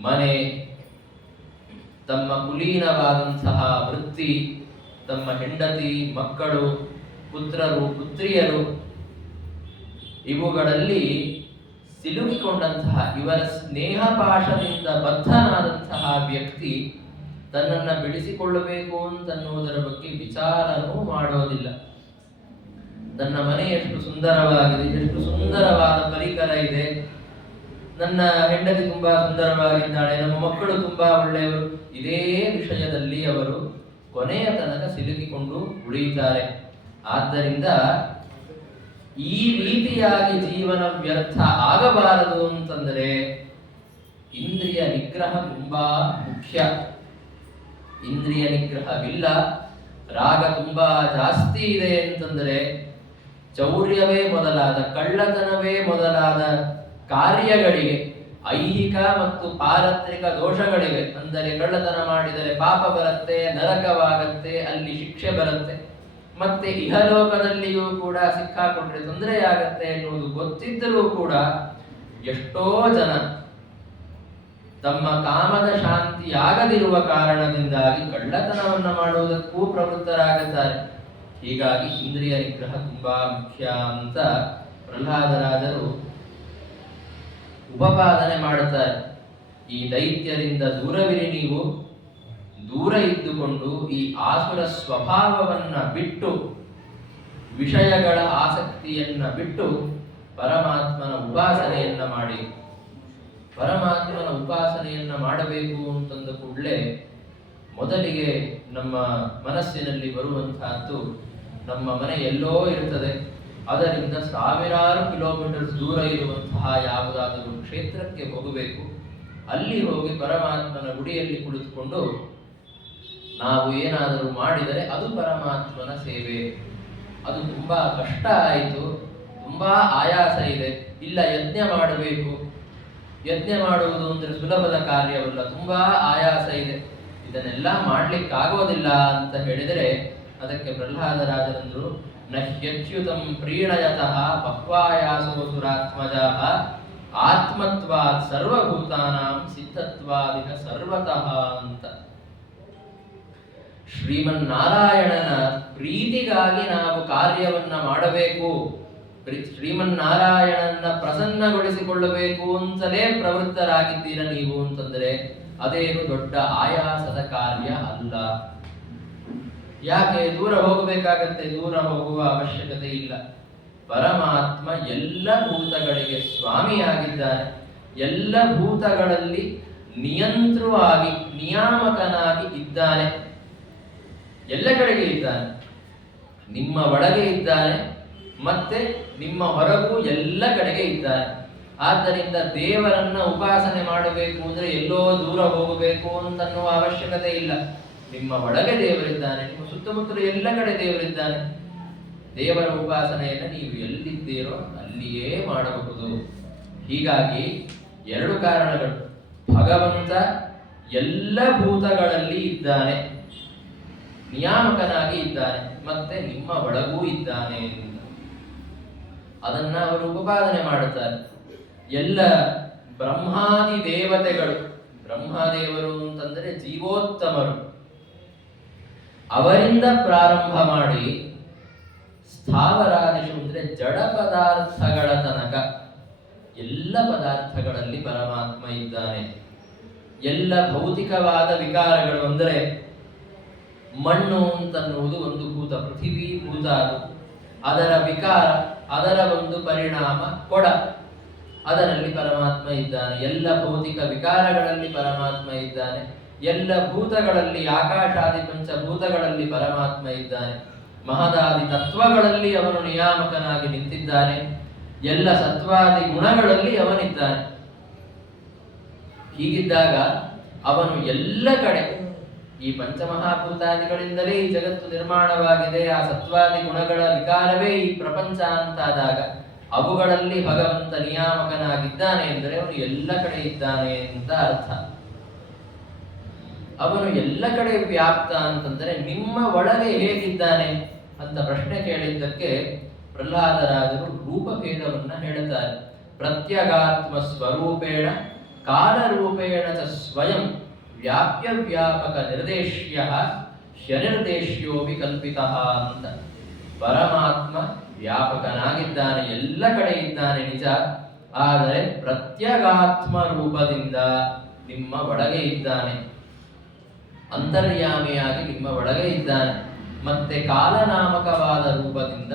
ಮನೆ, ತಮ್ಮ ಕುಲೀನವಾದಂತಹ ವೃತ್ತಿ, ತಮ್ಮ ಹೆಂಡತಿ, ಮಕ್ಕಳು, ಪುತ್ರರು, ಪುತ್ರಿಯರು, ಇವುಗಳಲ್ಲಿ ಸಿಲುಕಿಕೊಂಡಂತಹ, ಇವರ ಸ್ನೇಹ ಪಾಶದಿಂದ ಬದ್ಧನಾದಂತಹ ವ್ಯಕ್ತಿ ತನ್ನನ್ನು ಬಿಡಿಸಿಕೊಳ್ಳಬೇಕು ಅಂತನ್ನುವುದರ ಬಗ್ಗೆ ವಿಚಾರನೂ ಮಾಡೋದಿಲ್ಲ. ನನ್ನ ಮನೆ ಎಷ್ಟು ಸುಂದರವಾಗಿದೆ, ಎಷ್ಟು ಸುಂದರವಾದ ಪರಿಕರ ಇದೆ, ನನ್ನ ಹೆಂಡತಿ ತುಂಬಾ ಸುಂದರವಾಗಿದ್ದಾಳೆ, ನಮ್ಮ ಮಕ್ಕಳು ತುಂಬಾ ಒಳ್ಳೆಯವರು, ಇದೇ ವಿಷಯದಲ್ಲಿ ಅವರು ಕೊನೆಯ ತನಕ ಸಿಲುಕಿಕೊಂಡು ಉಳಿಯುತ್ತಾರೆ. ಆದ್ದರಿಂದ ಈ ರೀತಿಯಾಗಿ ಜೀವನ ವ್ಯರ್ಥ ಆಗಬಾರದು ಅಂತಂದರೆ ಇಂದ್ರಿಯ ನಿಗ್ರಹ ತುಂಬಾ ಮುಖ್ಯ. ಇಂದ್ರಿಯ ನಿಗ್ರಹವಿಲ್ಲ, ರಾಗ ತುಂಬಾ ಜಾಸ್ತಿ ಇದೆ ಅಂತಂದರೆ ಚೌರ್ಯವೇ ಮೊದಲಾದ, ಕಳ್ಳತನವೇ ಮೊದಲಾದ ಕಾರ್ಯಗಳಿಗೆ, ಐಹಿಕ ಮತ್ತು ಪಾರತ್ರಿಕ ದೋಷಗಳಿವೆ. ಅಂದರೆ ಕಳ್ಳತನ ಮಾಡಿದರೆ ಪಾಪ ಬರುತ್ತೆ, ನರಕವಾಗತ್ತೆ, ಅಲ್ಲಿ ಶಿಕ್ಷೆ ಬರುತ್ತೆ, ಮತ್ತೆ ಇಹಲೋಕದಲ್ಲಿಯೂ ಕೂಡ ಸಿಕ್ಕಾಕೊಂಡ್ರೆ ತೊಂದರೆಯಾಗತ್ತೆ ಎನ್ನುವುದು ಗೊತ್ತಿದ್ದರೂ ಕೂಡ ಎಷ್ಟೋ ಜನ ತಮ್ಮ ಕಾಮದ ಶಾಂತಿಯಾಗದಿರುವ ಕಾರಣದಿಂದಾಗಿ ಕಳ್ಳತನವನ್ನ ಮಾಡುವುದಕ್ಕೂ ಪ್ರವೃತ್ತರಾಗುತ್ತಾರೆ. ಹೀಗಾಗಿ ಇಂದ್ರಿಯ ನಿಗ್ರಹ ತುಂಬಾ ಮುಖ್ಯ ಅಂತ ಪ್ರಹ್ಲಾದರಾಜರು ಉಪಪಾದನೆ ಮಾಡುತ್ತಾರೆ. ಈ ದೈತ್ಯರಿಂದ ದೂರವಿರಿ, ನೀವು ದೂರ ಇದ್ದುಕೊಂಡು ಈ ಆಸುರ ಸ್ವಭಾವವನ್ನ ಬಿಟ್ಟು, ವಿಷಯಗಳ ಆಸಕ್ತಿಯನ್ನ ಬಿಟ್ಟು ಪರಮಾತ್ಮನ ಉಪಾಸನೆಯನ್ನ ಮಾಡಿ. ಪರಮಾತ್ಮನ ಉಪಾಸನೆಯನ್ನ ಮಾಡಬೇಕು ಅಂತಂದ ಕೂಡಲೇ ಮೊದಲಿಗೆ ನಮ್ಮ ಮನಸ್ಸಿನಲ್ಲಿ ಬರುವಂತಹದ್ದು, ನಮ್ಮ ಮನೆ ಎಲ್ಲೋ ಇರುತ್ತದೆ, ಅದರಿಂದ ಸಾವಿರಾರು ಕಿಲೋಮೀಟರ್ ದೂರ ಇರುವಂತಹ ಯಾವುದಾದರೂ ಕ್ಷೇತ್ರಕ್ಕೆ ಹೋಗಬೇಕು. ಅಲ್ಲಿ ಹೋಗಿ ಪರಮಾತ್ಮನ ಗುಡಿಯಲ್ಲಿ ಕುಳಿತುಕೊಂಡು ನಾವು ಏನಾದರೂ ಮಾಡಿದರೆ ಅದು ಪರಮಾತ್ಮನ ಸೇವೆ. ಅದು ತುಂಬಾ ಕಷ್ಟ ಆಯಿತು, ತುಂಬಾ ಆಯಾಸ ಇದೆ, ಇಲ್ಲ ಯಜ್ಞ ಮಾಡಬೇಕು, ಯಜ್ಞ ಮಾಡುವುದು ಅಂದರೆ ಸುಲಭದ ಕಾರ್ಯವಲ್ಲ, ತುಂಬಾ ಆಯಾಸ ಇದೆ, ಇದನ್ನೆಲ್ಲ ಮಾಡ್ಲಿಕ್ಕಾಗೋದಿಲ್ಲ ಅಂತ ಹೇಳಿದರೆ ಅದಕ್ಕೆ ಪ್ರಹ್ಲಾದರಾಜರಂದ್ರು, ನಹ್ಯಚ್ಯುತಂ ಪ್ರೀಣಯತಃ ಬಹ್ವಾಯಾಸೋ ಸುರಾತ್ಮಜಾಃ ಆತ್ಮತ್ವಾತ್ ಸರ್ವಭೂತಾನಾಂ ಸಿದ್ಧತ್ವಾದಿಕ ಸರ್ವತಃ ಅಂತ. ಶ್ರೀಮನ್ನಾರಾಯಣನ ಪ್ರೀತಿಗಾಗಿ ನಾವು ಕಾರ್ಯವನ್ನ ಮಾಡಬೇಕು, ಶ್ರೀಮನ್ನಾರಾಯಣನ ಪ್ರಸನ್ನಗೊಳಿಸಿಕೊಳ್ಳಬೇಕು ಅಂತಲೇ ಪ್ರವೃತ್ತರಾಗಿದ್ದೀರ ನೀವು ಅಂತಂದ್ರೆ ಅದೇನು ದೊಡ್ಡ ಆಯಾಸದ ಕಾರ್ಯ ಅಲ್ಲ. ಯಾಕೆ ದೂರ ಹೋಗಬೇಕಾಗತ್ತೆ? ದೂರ ಹೋಗುವ ಅವಶ್ಯಕತೆ ಇಲ್ಲ. ಪರಮಾತ್ಮ ಎಲ್ಲ ಭೂತಗಳಿಗೆ ಸ್ವಾಮಿಯಾಗಿದ್ದಾನೆ. ಎಲ್ಲ ಭೂತಗಳಲ್ಲಿ ನಿಯಂತೃವಾಗಿ ನಿಯಾಮಕನಾಗಿ ಇದ್ದಾನೆ. ಎಲ್ಲ ಕಡೆಗೆ ಇದ್ದಾನೆ. ನಿಮ್ಮ ಒಳಗೆ ಇದ್ದಾನೆ, ಮತ್ತೆ ನಿಮ್ಮ ಹೊರಗೂ ಎಲ್ಲ ಕಡೆಗೆ ಇದ್ದಾನೆ. ಆದ್ದರಿಂದ ದೇವರನ್ನ ಉಪಾಸನೆ ಮಾಡಬೇಕು ಅಂದ್ರೆ ಎಲ್ಲೋ ದೂರ ಹೋಗಬೇಕು ಅಂತನ್ನುವ ಅವಶ್ಯಕತೆ ಇಲ್ಲ. ನಿಮ್ಮ ಒಳಗೆ ದೇವರಿದ್ದಾನೆ, ನಿಮ್ಮ ಸುತ್ತಮುತ್ತಲು ಎಲ್ಲ ಕಡೆ ದೇವರಿದ್ದಾನೆ. ದೇವರ ಉಪಾಸನೆಯನ್ನು ನೀವು ಎಲ್ಲಿದ್ದೀರೋ ಅಲ್ಲಿಯೇ ಮಾಡಬಹುದು. ಹೀಗಾಗಿ ಎರಡು ಕಾರಣಗಳು. ಭಗವಂತ ಎಲ್ಲ ಭೂತಗಳಲ್ಲಿ ಇದ್ದಾನೆ, ನಿಯಾಮಕನಾಗಿ ಇದ್ದಾನೆ, ಮತ್ತೆ ನಿಮ್ಮ ಒಳಗೂ ಇದ್ದಾನೆ ಅಂತ ಅದನ್ನ ಅವರು ಉಪಪಾದನೆ ಮಾಡುತ್ತಾರೆ. ಎಲ್ಲ ಬ್ರಹ್ಮಾದಿ ದೇವತೆಗಳು, ಬ್ರಹ್ಮದೇವರು ಅಂತಂದ್ರೆ ಜೀವೋತ್ತಮರು, ಅವರಿಂದ ಪ್ರಾರಂಭ ಮಾಡಿ ಸ್ಥಾವರಾದಿಷು ಅಂದ್ರೆ ಜಡ ಪದಾರ್ಥಗಳ ತನಕ ಎಲ್ಲ ಪದಾರ್ಥಗಳಲ್ಲಿ ಪರಮಾತ್ಮ ಇದ್ದಾನೆ. ಎಲ್ಲ ಭೌತಿಕವಾದ ವಿಕಾರಗಳು ಅಂದರೆ ಮಣ್ಣು ಅಂತನ್ನುವುದು ಒಂದು ಭೂತ, ಪೃಥಿವೀ ಭೂತ, ಅದರ ವಿಕಾರ, ಅದರ ಒಂದು ಪರಿಣಾಮ ಕೊಡ, ಅದರಲ್ಲಿ ಪರಮಾತ್ಮ ಇದ್ದಾನೆ. ಎಲ್ಲ ಭೌತಿಕ ವಿಕಾರಗಳಲ್ಲಿ ಪರಮಾತ್ಮ ಇದ್ದಾನೆ. ಎಲ್ಲ ಭೂತಗಳಲ್ಲಿ, ಆಕಾಶಾದಿ ಪಂಚಭೂತಗಳಲ್ಲಿ ಪರಮಾತ್ಮ ಇದ್ದಾನೆ. ಮಹದಾದಿ ತತ್ವಗಳಲ್ಲಿ ಅವನು ನಿಯಾಮಕನಾಗಿ ನಿಂತಿದ್ದಾನೆ. ಎಲ್ಲ ಸತ್ವಾದಿ ಗುಣಗಳಲ್ಲಿ ಅವನಿದ್ದಾನೆ. ಹೀಗಿದ್ದಾಗ ಅವನು ಎಲ್ಲ ಕಡೆ, ಈ ಪಂಚಮಹಾಭೂತಾದಿಗಳಿಂದಲೇ ಈ ಜಗತ್ತು ನಿರ್ಮಾಣವಾಗಿದೆ, ಆ ಸತ್ವಾದಿ ಗುಣಗಳ ವಿಕಾರವೇ ಈ ಪ್ರಪಂಚ ಅಂತಾದಾಗ ಅವುಗಳಲ್ಲಿ ಭಗವಂತ ನಿಯಾಮಕನಾಗಿದ್ದಾನೆ ಎಂದರೆ ಅವನು ಎಲ್ಲ ಕಡೆ ಇದ್ದಾನೆ ಅಂತ ಅರ್ಥ. ಅವನು ಎಲ್ಲ ಕಡೆ ವ್ಯಾಪ್ತ ಅಂತಂದರೆ ನಿಮ್ಮ ಒಳಗೆ ಹೇಗಿದ್ದಾನೆ ಅಂತ ಪ್ರಶ್ನೆ ಕೇಳಿದ್ದಕ್ಕೆ ಪ್ರಹ್ಲಾದರಾಜರು ರೂಪಭೇದವನ್ನ ಹೇಳುತ್ತಾರೆ. ಪ್ರತ್ಯಗಾತ್ಮ ಸ್ವರೂಪೇಣ ಕಾಲರೂಪೇಣ ಚ ಸ್ವಯಂ ವ್ಯಾಪ್ಯ ವ್ಯಾಪಕ ನಿರ್ದೇಶ್ಯ ಹ್ಯನಿರ್ದೇಶ್ಯೋ ವಿಕಲ್ಪಿತಃ ಅಂತ. ಪರಮಾತ್ಮ ವ್ಯಾಪಕನಾಗಿದ್ದಾನೆ, ಎಲ್ಲ ಕಡೆ ಇದ್ದಾನೆ ನಿಜ, ಆದರೆ ಪ್ರತ್ಯಗಾತ್ಮ ರೂಪದಿಂದ ನಿಮ್ಮ ಒಳಗೆ ಇದ್ದಾನೆ, ಅಂತರ್ಯಾಮಿಯಾಗಿ ನಿಮ್ಮ ಒಳಗೆ ಇದ್ದಾನೆ. ಮತ್ತೆ ಕಾಲನಾಮಕವಾದ ರೂಪದಿಂದ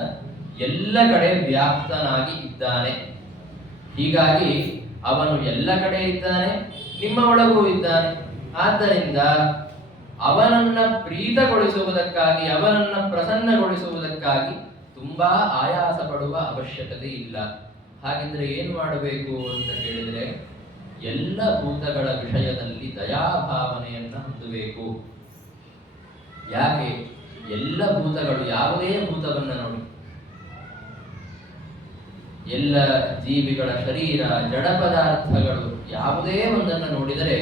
ಎಲ್ಲ ಕಡೆ ವ್ಯಾಪ್ತನಾಗಿ ಇದ್ದಾನೆ. ಹೀಗಾಗಿ ಅವನು ಎಲ್ಲ ಕಡೆ ಇದ್ದಾನೆ, ನಿಮ್ಮ ಒಳಗೂ ಇದ್ದಾನೆ. ಆದ್ದರಿಂದ ಅವನನ್ನ ಪ್ರೀತಗೊಳಿಸುವುದಕ್ಕಾಗಿ, ಅವನನ್ನ ಪ್ರಸನ್ನಗೊಳಿಸುವುದಕ್ಕಾಗಿ ತುಂಬಾ ಆಯಾಸ ಪಡುವ ಅವಶ್ಯಕತೆ ಇಲ್ಲ. ಹಾಗಿದ್ರೆ ಏನು ಮಾಡಬೇಕು ಅಂತ ಕೇಳಿದರೆ, ಎಲ್ಲ ಭೂತಗಳ ವಿಷಯದಲ್ಲಿ ದಯಾಭಾವನೆಯನ್ನ ಹೊಂದಬೇಕು. ಯಾಕೆ? ಎಲ್ಲ ಭೂತಗಳು, ಯಾವುದೇ ಭೂತವನ್ನ ನೋಡಿ, ಎಲ್ಲ ಜೀವಿಗಳ ಶರೀರ, ಜಡ ಪದಾರ್ಥಗಳು ಯಾವುದೇ ಒಂದನ್ನು ನೋಡಿದರೆ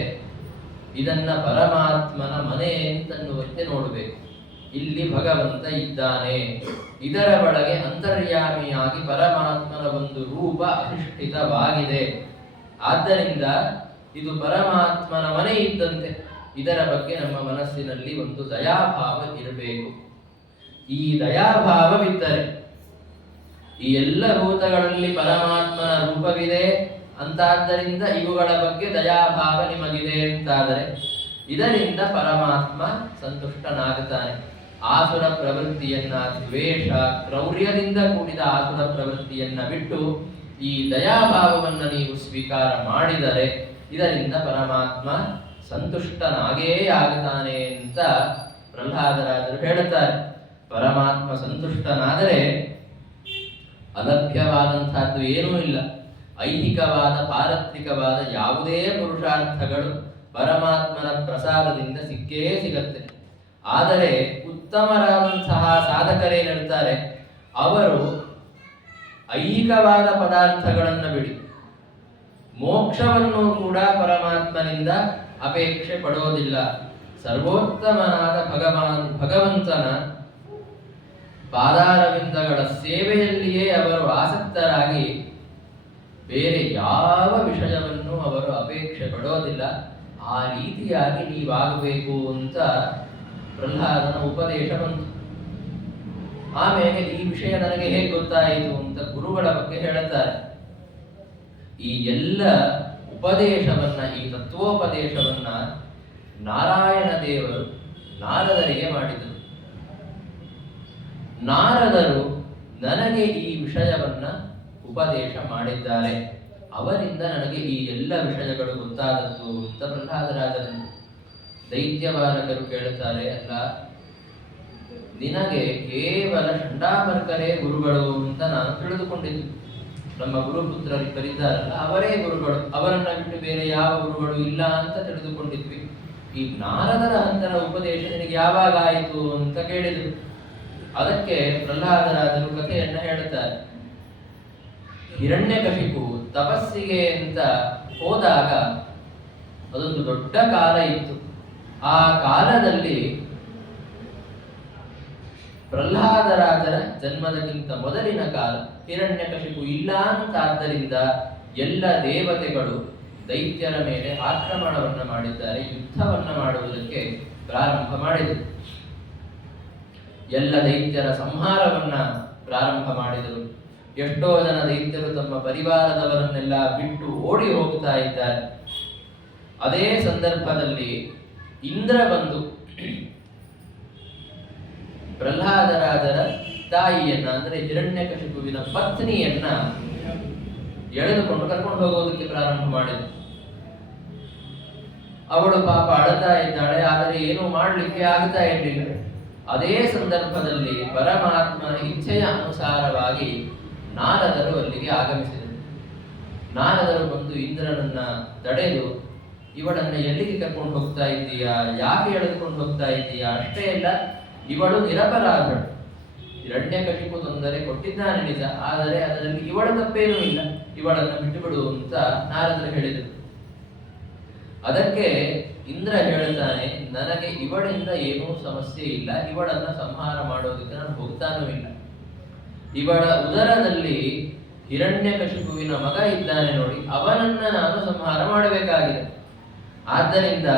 ಇದನ್ನ ಪರಮಾತ್ಮನ ಮನೆ ಅಂತನ್ನುವಂತೆ ನೋಡಬೇಕು. ಇಲ್ಲಿ ಭಗವಂತ ಇದ್ದಾನೆ, ಇದರ ಒಳಗೆ ಅಂತರ್ಯಾಮಿಯಾಗಿ ಪರಮಾತ್ಮನ ಒಂದು ರೂಪ ಅಧಿಷ್ಠಿತವಾಗಿದೆ. ಆದ್ದರಿಂದ ಇದು ಪರಮಾತ್ಮನ ಮನೆ ಇದ್ದಂತೆ. ಇದರ ಬಗ್ಗೆ ನಮ್ಮ ಮನಸ್ಸಿನಲ್ಲಿ ಒಂದು ದಯಾಭಾವ ಇರಬೇಕು. ಈ ದಯಾಭಾವವಿದ್ದರೆ, ಈ ಎಲ್ಲ ಭೂತಗಳಲ್ಲಿ ಪರಮಾತ್ಮನ ರೂಪವಿದೆ ಅಂತಾದ್ದರಿಂದ ಇವುಗಳ ಬಗ್ಗೆ ದಯಾಭಾವ ನಿಮಗಿದೆ ಅಂತಾದರೆ ಇದರಿಂದ ಪರಮಾತ್ಮ ಸಂತುಷ್ಟನಾಗುತ್ತಾನೆ. ಆಸುರ ಪ್ರವೃತ್ತಿಯನ್ನ, ದ್ವೇಷ ಕ್ರೌರ್ಯದಿಂದ ಕೂಡಿದ ಆಸುರ ಪ್ರವೃತ್ತಿಯನ್ನ ಬಿಟ್ಟು ಈ ದಯಾಭಾವವನ್ನ ನೀವು ಸ್ವೀಕಾರ ಮಾಡಿದರೆ ಇದರಿಂದ ಪರಮಾತ್ಮ ಸಂತುಷ್ಟನಾಗೇ ಆಗುತ್ತಾನೆ ಅಂತ ಪ್ರಹ್ಲಾದರಾಜರು ಹೇಳುತ್ತಾರೆ. ಪರಮಾತ್ಮ ಸಂತುಷ್ಟನಾದರೆ ಅಲಭ್ಯವಾದಂತಹದ್ದು ಏನೂ ಇಲ್ಲ. ಐಹಿಕವಾದ, ಪಾರತ್ರಿಕವಾದ ಯಾವುದೇ ಪುರುಷಾರ್ಥಗಳು ಪರಮಾತ್ಮನ ಪ್ರಸಾದದಿಂದ ಸಿಕ್ಕೇ ಸಿಗತ್ತೆ. ಆದರೆ ಉತ್ತಮರಾದಂತಹ ಸಾಧಕರೇನಿರ್ತಾರೆ ಅವರು ಐಹಿಕವಾದ ಪದಾರ್ಥಗಳನ್ನು ಬಿಡಿ ಮೋಕ್ಷವನ್ನು ಕೂಡ ಪರಮಾತ್ಮನಿಂದ ಅಪೇಕ್ಷೆ ಪಡೋದಿಲ್ಲ. ಸರ್ವೋತ್ತಮನಾದ ಭಗವಂತನ ಪಾದಾರವಿಂದಗಳ ಸೇವೆಯಲ್ಲಿಯೇ ಅವರು ಆಸಕ್ತರಾಗಿ ಬೇರೆ ಯಾವ ವಿಷಯವನ್ನು ಅವರು ಅಪೇಕ್ಷೆ ಪಡೋದಿಲ್ಲ. ಆ ರೀತಿಯಾಗಿ ನೀವಾಗಬೇಕು ಅಂತ ಪ್ರಹ್ಲಾದನ ಉಪದೇಶ ಬಂತು. ಆಮೇಲೆ ಈ ವಿಷಯ ನನಗೆ ಹೇಗೆ ಗೊತ್ತಾಯಿತು ಅಂತ ಗುರುಗಳ ಬಗ್ಗೆ ಹೇಳುತ್ತಾರೆ. ಈ ಎಲ್ಲ ಉಪದೇಶವನ್ನ, ಈ ತತ್ವೋಪದೇಶವನ್ನ ನಾರಾಯಣ ದೇವರು ನಾರದರಿಗೆ ಮಾಡಿದರು. ನಾರದರು ನನಗೆ ಈ ವಿಷಯವನ್ನ ಉಪದೇಶ ಮಾಡಿದ್ದಾರೆ. ಅವರಿಂದ ನನಗೆ ಈ ಎಲ್ಲ ವಿಷಯಗಳು ಗೊತ್ತಾದದ್ದು ಅಂತ ಪ್ರಹ್ಲಾದರಾಜರನ್ನು ದೈತ್ಯಬಾಲಕರು ಕೇಳುತ್ತಾರೆ. ಅಲ್ಲ, ನಿನಗೆ ಕೇವಲ ಷಂಡಾಮರ್ಕರೇ ಗುರುಗಳು ಅಂತ ನಾನು ತಿಳಿದುಕೊಂಡಿದ್ದು. ನಮ್ಮ ಗುರುಪುತ್ರರಿಬ್ಬರಿದ್ದಾರಲ್ಲ, ಅವರೇ ಗುರುಗಳು, ಅವರನ್ನ ಬಿಟ್ಟು ಬೇರೆ ಯಾವ ಗುರುಗಳು ಇಲ್ಲ ಅಂತ ತಿಳಿದುಕೊಂಡಿದ್ವಿ. ಈ ನಾರದರ ಹಂತನ ಉಪದೇಶ ನಿನಗೆ ಯಾವಾಗ ಆಯಿತು ಅಂತ ಕೇಳಿದರು. ಅದಕ್ಕೆ ಪ್ರಹ್ಲಾದರಾಜರು ಕಥೆಯನ್ನ ಹೇಳುತ್ತಾರೆ. ಹಿರಣ್ಯಕಶಿಪು ತಪಸ್ಸಿಗೆ ಅಂತ ಹೋದಾಗ ಅದೊಂದು ದೊಡ್ಡ ಕಾಲ ಇತ್ತು. ಆ ಕಾಲದಲ್ಲಿ ಪ್ರಹ್ಲಾದರಾಜರ ಜನ್ಮದಕ್ಕಿಂತ ಮೊದಲಿನ ಕಾಲ. ಹಿರಣ್ಯಕಶಿಪು ಇಲ್ಲ ಅಂತಾದ್ದರಿಂದ ಎಲ್ಲ ದೇವತೆಗಳು ದೈತ್ಯರ ಮೇಲೆ ಆಕ್ರಮಣವನ್ನ ಮಾಡಿದ್ದಾರೆ, ಯುದ್ಧವನ್ನ ಮಾಡುವುದಕ್ಕೆ ಪ್ರಾರಂಭ ಮಾಡಿದರು. ಎಲ್ಲ ದೈತ್ಯರ ಸಂಹಾರವನ್ನ ಪ್ರಾರಂಭ ಮಾಡಿದರು. ಎಷ್ಟೋ ಜನ ದೈತ್ಯರು ತಮ್ಮ ಪರಿವಾರದವರನ್ನೆಲ್ಲ ಬಿಟ್ಟು ಓಡಿ ಹೋಗ್ತಾ ಇದ್ದಾರೆ. ಅದೇ ಸಂದರ್ಭದಲ್ಲಿ ಇಂದ್ರ ಬಂದು ಪ್ರಹ್ಲಾದರಾಜರ ತಾಯಿಯನ್ನ, ಅಂದ್ರೆ ಹಿರಣ್ಯಕಶಿಪುವಿನ ಪತ್ನಿಯನ್ನ ಎಳೆದುಕೊಂಡು ಕರ್ಕೊಂಡು ಹೋಗೋದಕ್ಕೆ ಪ್ರಾರಂಭ ಮಾಡಿದರು. ಅವಳು ಪಾಪ ಅಳತಾ ಇದ್ದಾಳೆ, ಆದರೆ ಏನೂ ಮಾಡಲಿಕ್ಕೆ ಆಗ್ತಾ ಇರಲಿಲ್ಲ. ಅದೇ ಸಂದರ್ಭದಲ್ಲಿ ಪರಮಾತ್ಮನ ಇಚ್ಛೆಯ ಅನುಸಾರವಾಗಿ ನಾರದರು ಅಲ್ಲಿಗೆ ಆಗಮಿಸಿದರು. ನಾರದರು ಬಂದು ಇಂದ್ರನನ್ನ ತಡೆದು, ಇವಳನ್ನ ಎಲ್ಲಿಗೆ ಕರ್ಕೊಂಡು ಹೋಗ್ತಾ ಇದ್ದೀಯಾ, ಯಾಕೆ ಎಳೆದುಕೊಂಡು ಹೋಗ್ತಾ ಇದ್ದೀಯಾ, ಅಷ್ಟೇ ಇಲ್ಲ, ಇವಳು ನಿರಪರಾಧಳು. ಹಿರಣ್ಯಕಶಿಪು ತೊಂದರೆ ಕೊಟ್ಟಿದ್ದಾನೆ ನಿಜ, ಆದರೆ ಅದರಲ್ಲಿ ಇವಳ ತಪ್ಪೇನೂ ಇಲ್ಲ, ಇವಳನ್ನ ಬಿಟ್ಟು ಬಿಡು ಅಂತ ನಾರದರು ಹೇಳಿದರು. ಅದಕ್ಕೆ ಇಂದ್ರ ಹೇಳ್ತಾನೆ, ನನಗೆ ಇವಳಿಂದ ಏನೂ ಸಮಸ್ಯೆ ಇಲ್ಲ, ಇವಳನ್ನ ಸಂಹಾರ ಮಾಡೋದಕ್ಕೆ ನಾನು ಹೋಗ್ತಾನೂ ಇಲ್ಲ. ಇವಳ ಉದರದಲ್ಲಿ ಹಿರಣ್ಯಕಶಿಪುವಿನ ಮಗ ಇದ್ದಾನೆ ನೋಡಿ, ಅವನನ್ನ ನಾನು ಸಂಹಾರ ಮಾಡಬೇಕಾಗಿದೆ. ಆದ್ದರಿಂದ